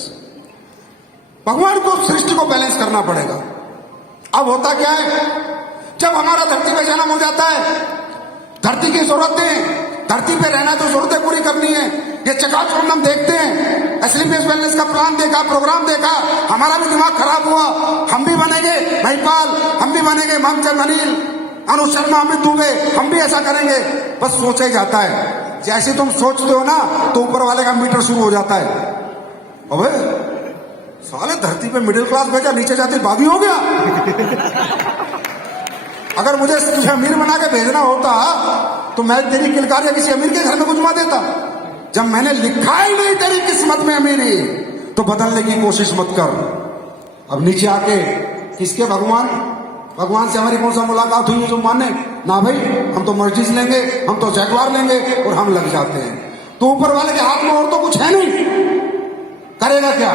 भगवान को, सृष्टि को बैलेंस करना पड़ेगा। अब होता क्या है, जब हमारा धरती पे जन्म हो जाता है, धरती की जरूरतें, धरती पे रहना तो जरूरतें पूरी करनी है, ये चकाचौंध हम देखते हैं। एसलीपीएस वेलनेस का प्लान देखा, प्रोग्राम देखा, हमारा भी दिमाग खराब हुआ। हम भी बनेंगे महिपाल, हम भी बनेंगे हेमचंद अनिल, अनुज शर्मा, अमित दुबे, हम भी ऐसा करेंगे। बस सोचा ही जाता है। जैसे तुम सोचते हो ना तो ऊपर वाले का मीटर शुरू हो जाता है। अबे साले, धरती पे मिडिल क्लास भेजा, नीचे जाते बागी हो गया। अगर मुझे तुझे अमीर बना के भेजना होता तो मैं तेरी किलकारियां किसी अमीर के घर में गुजमा देता। जब मैंने लिखा ही नहीं तेरी किस्मत में अमीरी, तो बदलने की कोशिश मत कर। अब नीचे आके किसके भगवान से हमारी कौन सा मुलाकात हुई जो माने ना? भाई, हम तो मर्जीज लेंगे, हम तो जैगवार लेंगे और हम लग जाते हैं। तो ऊपर वाले के हाथ में और तो कुछ है नहीं, करेगा क्या?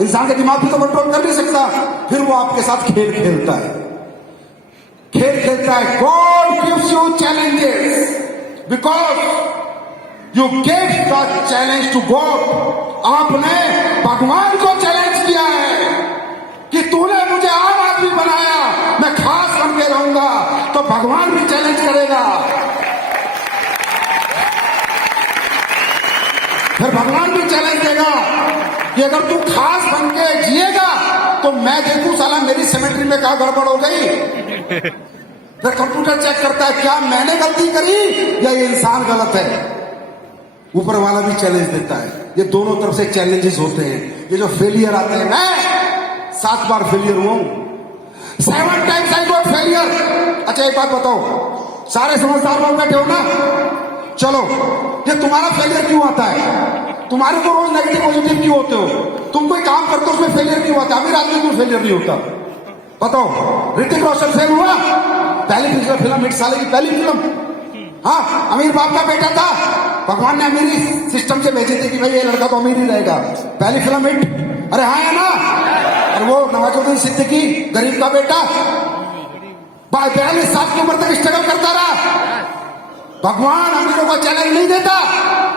इंसान के दिमाग भी तो कंट्रोल कर नहीं सकता। फिर वो आपके साथ खेल खेलता है। God gives you challenges because you gave the challenge to God. आपने भगवान को चैलेंज किया है कि तूने मुझे आम आदमी बनाया, मैं खास बन के रहूंगा, तो भगवान भी चैलेंज करेगा। फिर भगवान भी चैलेंज देगा कि अगर तू खास बन के जिएगा तो मैं देखूं साला मेरी सिमेट्री में क्या गड़बड़ हो गई। फिर कंप्यूटर चेक करता है क्या मैंने गलती करी या ये इंसान गलत है। ऊपर वाला भी चैलेंज देता है। ये दोनों तरफ से चैलेंजेस होते हैं। ये जो फेलियर आते हैं, मैं 7 बार फेलियर हुआ हूं, 7 टाइम्स आई गॉट फेलियर। अच्छा एक बात बताओ, सारे समझदार लोग बैठे हो ना, चलो ये तुम्हारा फेलियर क्यों आता है? तुम्हारे को रोज नेगेटिव पॉजिटिव क्यों होते हो? तुम कोई काम करते हो उसमें फेलियर क्यों होता? अमीर आदमी क्यों फेलियर नहीं होता? बताओ। ऋतिक रोशन फेल हुआ, पहली फिल्म हिट, साले की पहली फिल्म। हाँ, अमीर बाप का बेटा था, भगवान ने अमीरी सिस्टम से भेजी थी कि भाई ये लड़का तो अमीर ही रहेगा, पहली फिल्म हिट। अरे हाँ है ना? और वो नवाजुद्दीन सिद्दीकी गरीब का बेटा 42 साल की उम्र तक स्ट्रगल करता रहा। भगवान अमीरों को चैलेंज नहीं देता,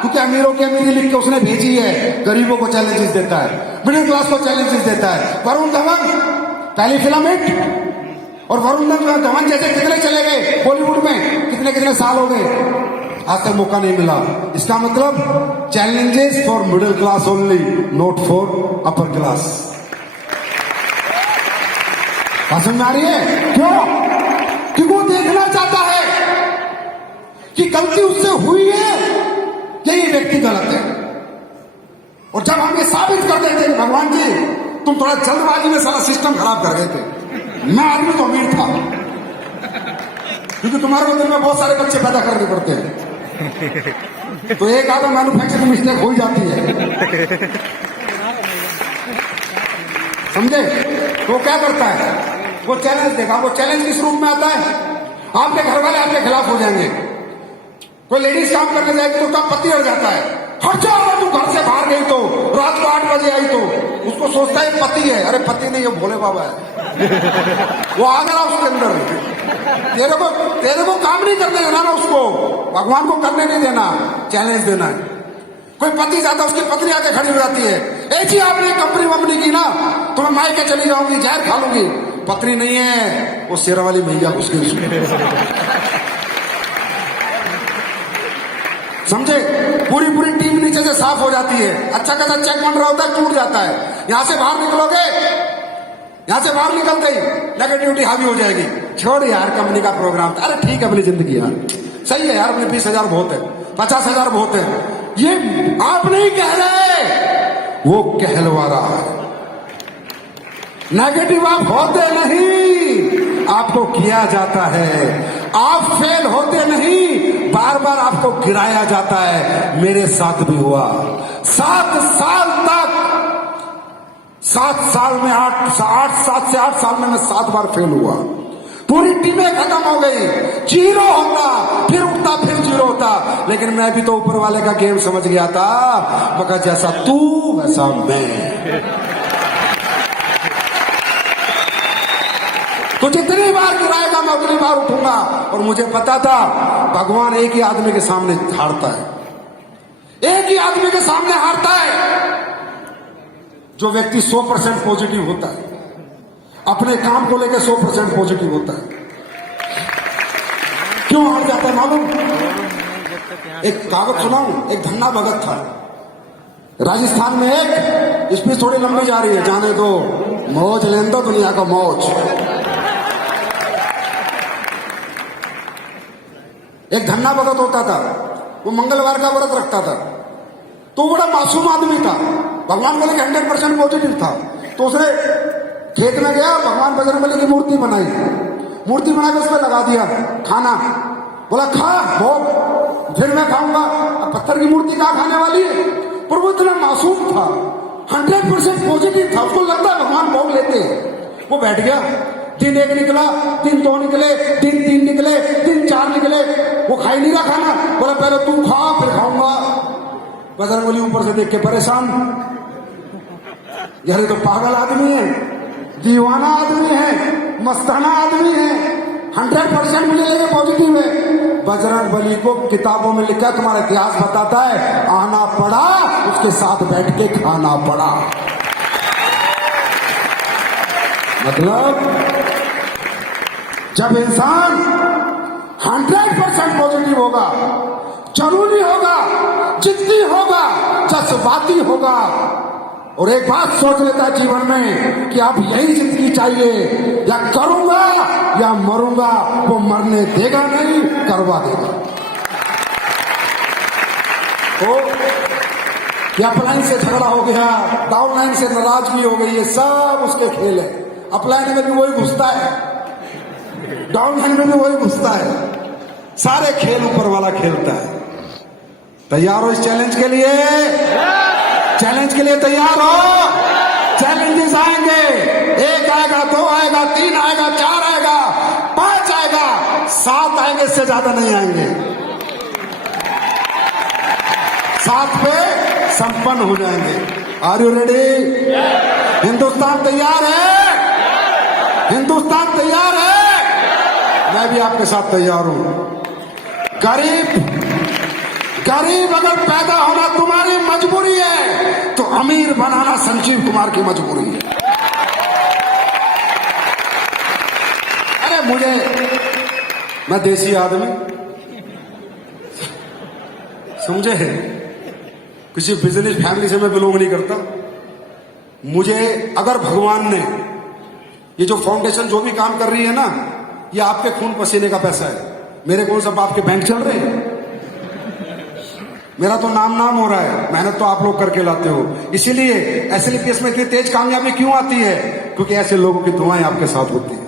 क्योंकि अमीरों की अमीरी लिख के उसने भेजी है, गरीबों को चैलेंजेस देता है, मिडिल क्लास को चैलेंजेस देता है। वरुण धवन पहली फिल्म हिट, और वरुण धवन जैसे कितने चले गए बॉलीवुड में, कितने कितने साल हो गए, आज तक मौका नहीं मिला। इसका मतलब challenges for middle class only, not for upper class. समझ में आ रही है? क्यों? क्योंकि वो देखना चाहता है कि गलती उससे हुई है या ये व्यक्ति गलत है। और जब हम ये साबित कर देते हैं भगवान जी तुम थोड़ा जल्दबाजी में सारा सिस्टम खराब कर गए थे, मैं आदमी तो अमीर था, क्योंकि तुम्हारे दिल में बहुत सारे बच्चे पैदा करने पड़ते हैं, तो एक आधा मैन्युफैक्चरिंग मिस्टेक हो ही जाती है, समझे? तो क्या करता है, वो चैलेंज देगा। वो चैलेंज किस रूप में आता है? आपके घर वाले आपके खिलाफ हो जाएंगे। कोई लेडीज काम करने जाएगी तो उसका पति अड़ जाता है, हट जाओ, अगर तू घर से बाहर गई तो, रात को 8 बजे आई तो, उसको सोचता है पति है। अरे पति नहीं, ये भोले बाबा है। वो आ गया उसके अंदर, तेरे को काम नहीं करने देना ना, उसको भगवान को करने नहीं देना, चैलेंज देना है। कोई पति जाता है, उसकी पत्नी आके खड़ी हो जाती है, ए जी आपने कंपनी वंपनी की ना, तो मैं मायके चली जाऊंगी, जहर खा लूंगी। पत्नी नहीं है, वो शेरा वाली मैया उसकी, समझे? पूरी टीम नीचे से साफ हो जाती है, अच्छा खासा चेक बन रहा होता है, टूट जाता है। यहां से बाहर निकलोगे, यहां से बाहर निकलते ही नेगेटिविटी हावी हो जाएगी। छोड़ यार, कंपनी का प्रोग्राम था, अरे ठीक है अपनी जिंदगी यार, सही है यार, अपने 20,000 बहुत है, 50,000 बहुत है। ये आप नहीं कह रहे, वो कहलवा रहा है। नेगेटिव आप होते नहीं, आपको किया जाता है। आप फेल होते नहीं, बार बार आपको गिराया जाता है। मेरे साथ भी हुआ। 7 साल तक, 7 साल में 7 से 8 साल में मैं 7 बार फेल हुआ। पूरी टीमें खत्म हो गई, 0 होता, फिर उठता, फिर 0 होता, लेकिन मैं भी तो ऊपर वाले का गेम समझ गया था, मगर जैसा तू वैसा मैं। तो जितनी बार गिराएगा मैं उतनी बार उठूंगा। और मुझे पता था भगवान एक ही आदमी के सामने हारता है, एक ही आदमी के सामने हारता है, जो व्यक्ति 100% पॉजिटिव होता है, अपने काम को लेकर 100% पॉजिटिव होता है। क्यों हार जाता है मालूम? एक कागज सुनाऊं, एक धन्ना भगत था राजस्थान में, एक इसमें थोड़ी लंबी जा रही है, जाने दो, मौज लेने दो, दुनिया का मौज। एक धन्ना भगत होता था, वो मंगलवार का व्रत रखता था, तो बड़ा मासूम आदमी था, भगवान को लेकर 100% पॉजिटिव था। तो उसने खेत में गया, भगवान बजरंगबली की मूर्ति बनाई, मूर्ति बना के उस पर लगा दिया खाना, बोला खा भोग, फिर मैं खाऊंगा। अब पत्थर की मूर्ति कहाँ खाने वाली है? पर वो इतना मासूम था, 100% पॉजिटिव था, उसको लगता है भगवान भोग लेते हैं। वो बैठ गया, दिन 1 निकला, दिन 2 निकले, दिन 3 निकले, दिन 4 निकले, वो खा ही नहीं रहा खाना। बोला पहले तू खा फिर खाऊंगा। बजरंगबली ऊपर से देख के परेशान, यार ये तो पागल आदमी है, दीवाना आदमी है, मस्ताना आदमी है, 100% मुझे लगे पॉजिटिव है। बजरंगबली को किताबों में लिखा, तुम्हारा इतिहास बताता है, आना पड़ा, उसके साथ बैठ के खाना पड़ा। मतलब जब इंसान 100% पॉजिटिव होगा, जरूरी होगा, जिद्दी होगा, जज्बाती होगा, और एक बात सोच लेता है जीवन में कि अब यही जिंदगी चाहिए, या करूंगा या मरूंगा, वो मरने देगा नहीं, करवा देगा। तो या अपलाइन से झगड़ा हो गया, डाउनलाइन से नाराजगी हो गई, ये सब उसके खेल है। अपलाइन में भी वही घुसता है, डाउनलाइन में भी वही घुसता है, सारे खेल ऊपर वाला खेलता है। तैयार हो इस चैलेंज के लिए? चैलेंज के लिए तैयार हो? चैलेंजेस आएंगे, 1 आएगा, 2 आएगा, 3 आएगा, 4 आएगा, 5 आएगा, 7 आएंगे, इससे ज्यादा नहीं आएंगे। 7 पे संपन्न हो जाएंगे। Are you ready? हिंदुस्तान तैयार है? हिंदुस्तान तैयार है? मैं भी आपके साथ तैयार हूं। गरीब अगर पैदा होना तुम्हारी मजबूरी है तो अमीर बनाना संजीव कुमार की मजबूरी है। अरे मैं देसी आदमी, समझे, किसी बिजनेस फैमिली से मैं बिलोंग नहीं करता। मुझे अगर भगवान ने ये जो फाउंडेशन जो भी काम कर रही है ना, ये आपके खून पसीने का पैसा है। मेरे कौन सा बाप के बैंक चल रहे हैं? मेरा तो नाम हो रहा है, मेहनत तो आप लोग करके लाते हो। इसीलिए एसएलपीएस में इतनी तेज कामयाबी क्यों आती है? क्योंकि ऐसे लोगों की दुआएं आपके साथ होती है।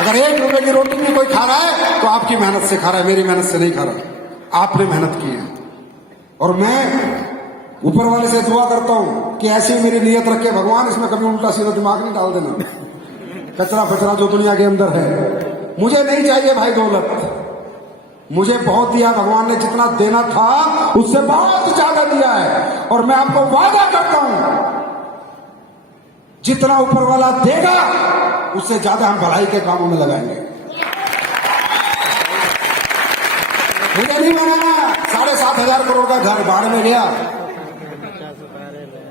अगर 1 रुपए की रोटी भी कोई खा रहा है तो आपकी मेहनत से खा रहा है, मेरी मेहनत से नहीं खा रहा। आपने मेहनत की है। और मैं ऊपर वाले से दुआ करता हूं कि ऐसी मेरी नीयत रखे भगवान, इसमें कभी उल्टा सीधा दिमाग नहीं डाल देना, कचरा फचरा जो दुनिया के अंदर है। मुझे नहीं चाहिए भाई दौलत, मुझे बहुत दिया भगवान ने, जितना देना था उससे बहुत ज्यादा दिया है। और मैं आपको वादा करता हूं, जितना ऊपर वाला देगा उससे ज्यादा हम भलाई के कामों में लगाएंगे। मुझे नहीं माना 7,500 करोड़ का घर भाड़े में गया,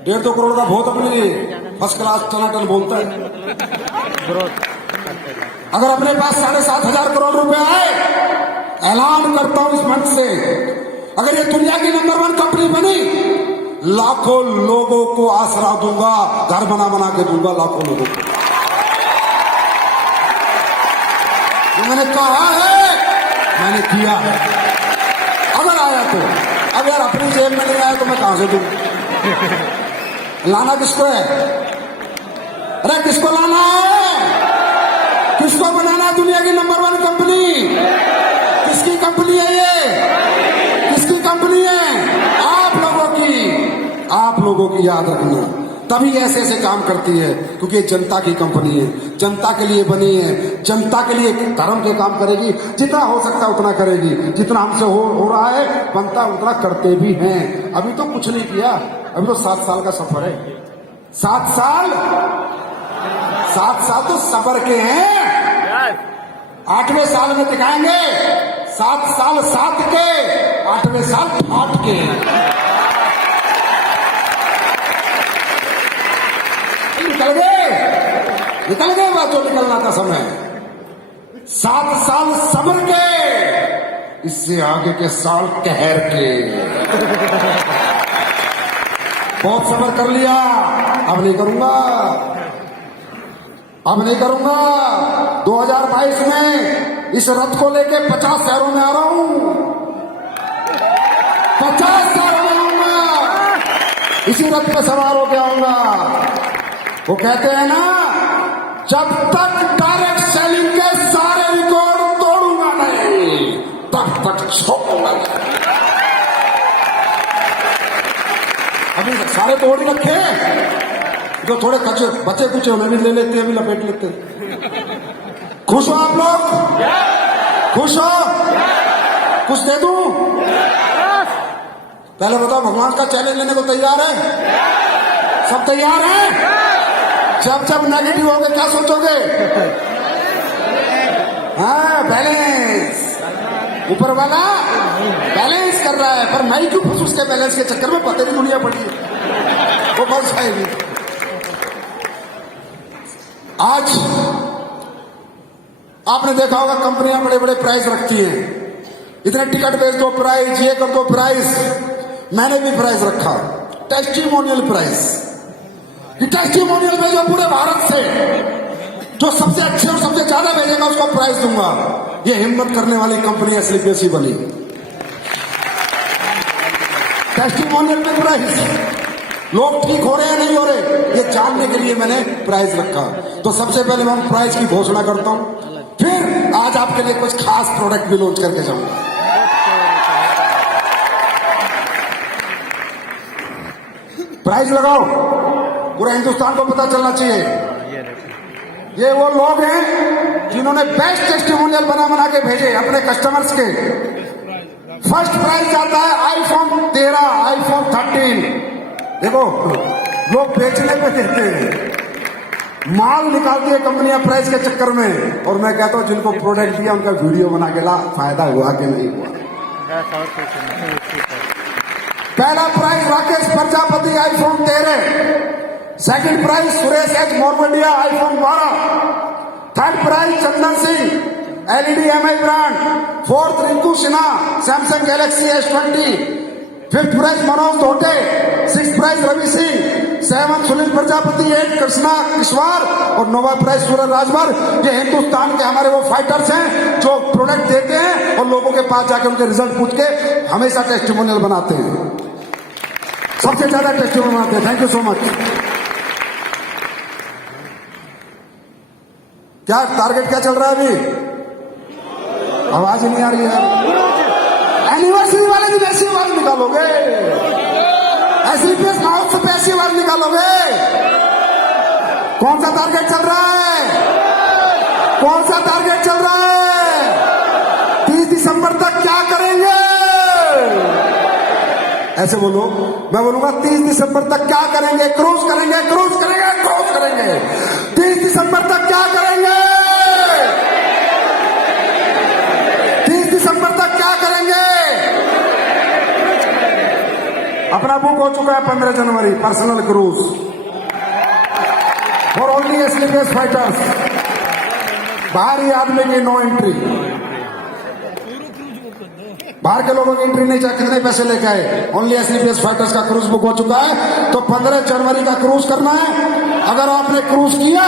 1.5-2 करोड़ का बहुत अपने फर्स्ट क्लास टनाटन बोलता है। अगर अपने पास 7,500 करोड़ रुपए आए, ऐलान करता हूं इस मंच से, अगर ये दुनिया की नंबर 1 कंपनी बनी, लाखों लोगों को आसरा दूंगा, घर बना के दूंगा लाखों लोगों को। जो मैंने कहा है मैंने किया है। अगर आया तो, अगर अपनी जेब में नहीं आया तो मैं कहां से दूं? लाना किसको है? अरे किसको लाना है? किसको बनाना है दुनिया की नंबर 1 कंपनी? किसकी कंपनी है ये? किसकी कंपनी है? आप लोगों की याद रखना। तभी ऐसे काम करती है क्योंकि ये जनता की कंपनी है, जनता के लिए बनी है, जनता के लिए धर्म के काम करेगी, जितना हो सकता है उतना करेगी, जितना हमसे हो रहा है बनता उतना करते भी हैं। अभी तो कुछ नहीं किया, अभी तो 7 साल का सफर है। 7 साल तो सफर के हैं, 8वें साल में दिखाएंगे। 7 साल साथ के, 8वें साल फाट के। निकल गए बात जो निकलना था समय। 7 साल सब्र के, इससे आगे के साल कहर के। बहुत सब्र कर लिया, अब नहीं करूंगा, अब नहीं करूंगा। 2022 में इस रथ को लेके 50 शहरों में आ रहा हूं, 50 शहरों में आऊंगा, इसी रथ पे सवार होके आऊंगा। वो कहते हैं ना, जब तक डायरेक्ट सेलिंग के सारे रिकॉर्ड तोड़ूंगा नहीं, तब तक छोड़ूंगा नहीं। अभी सारे तोड़ ही रखे, जो थोड़े कच्चे बचे कुछ उन्हें भी ले लेते हैं, अभी लपेट लेते हैं। खुश हो आप लोग? खुश हो? कुछ दे दूं? पहले बताओ, भगवान का चैलेंज लेने को तैयार है? सब तैयार हैं? जब नेगेटिव होगे क्या सोचोगे? हाँ, बैलेंस, ऊपर वाला बैलेंस कर रहा है, पर मैं क्यों फंसू उसके बैलेंस के चक्कर में? पता नहीं दुनिया पड़ी है, वो फंस जाएगी। आज आपने देखा होगा कंपनियां बड़े बड़े प्राइस रखती हैं, इतने टिकट बेच दो प्राइस, ये कर दो प्राइस। मैंने भी प्राइस रखा, टेस्टिमोनियल प्राइस। टेस्टिमोनियल भेजो पूरे भारत से, जो सबसे अच्छे और सबसे ज्यादा भेजेगा उसको प्राइस दूंगा। ये हिम्मत करने वाली कंपनी एसएलपीएस बनी। टेस्टिमोनियल में प्राइस, लोग ठीक हो रहे हैं नहीं हो रहे, ये जानने के लिए मैंने प्राइस रखा। तो सबसे पहले मैं प्राइस की घोषणा करता हूं, फिर आज आपके लिए कुछ खास प्रोडक्ट भी लॉन्च करके जाऊंगा। प्राइस लगाओ, पूरे हिंदुस्तान को पता चलना चाहिए। ये वो लोग हैं जिन्होंने बेस्ट टेस्टिमोनियल बना के भेजे अपने कस्टमर्स के। फर्स्ट प्राइज आता है आईफोन 13, आईफोन 13। देखो लोग बेचने पे देते हैं, माल निकालती है कंपनियां प्राइस के चक्कर में, और मैं कहता हूं जिनको प्रोडक्ट दिया उनका वीडियो बना के ला, फायदा हुआ कि नहीं हुआ। पहला prize Rakesh Prajapati iPhone 13, second prize Suresh H Morvadia iPhone 12, third prize Chandan Singh LED MI brand, fourth Rinku Sinha Samsung Galaxy S20, fifth prize Manoj Dhote, six prize Ravi Singh, seven Sunil Prajapati, 8 Krishna Kishwar और 9वां प्राइज सूरज राजभर। ये हिंदुस्तान के हमारे वो फाइटर्स हैं जो प्रोडक्ट देते हैं और लोगों के पास जाके उनके रिजल्ट पूछ के हमेशा टेस्टिमोनियल बनाते हैं, सबसे ज्यादा टेस्टिमोनियल बनाते हैं। Thank you so much. क्या टारगेट क्या चल रहा है अभी? आवाज नहीं आ रही है। एनिवर्सरी वाले दिन ऐसी आवाज निकालोगे, SDPS महोत्सव पे ऐसी आवाज निकालोगे? कौन सा टारगेट चल रहा है? कौन सा टारगेट चल रहा है? 30 दिसंबर तक क्या करेंगे? ऐसे बोलो, मैं बोलूंगा 30 दिसंबर तक क्या करेंगे? क्रूज करेंगे, क्रूज करेंगे, क्रूज करेंगे। 30 दिसंबर तक क्या करेंगे? 30 दिसंबर तक क्या करेंगे? अपना बुक हो चुका है 15 जनवरी, personal cruise for only SDPS fighters. बाहरी आदमी की नो एंट्री, बाहर के लोगों की एंट्री नहीं चाहिए। कितने पैसे लेके आए? ओनली SDPS फाइटर्स का क्रूज बुक हो चुका है, तो 15 जनवरी का क्रूज करना है। अगर आपने क्रूज किया,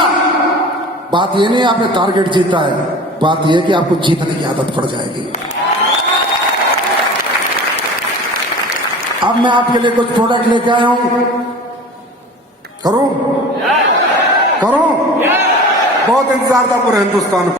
बात ये नहीं आपने टारगेट जीता है, बात यह कि आपको जीतने की आदत पड़ जाएगी। अब मैं आपके लिए कुछ प्रोडक्ट लेके आया हूं, करूं? बहुत इंतजार था पूरे हिंदुस्तान को।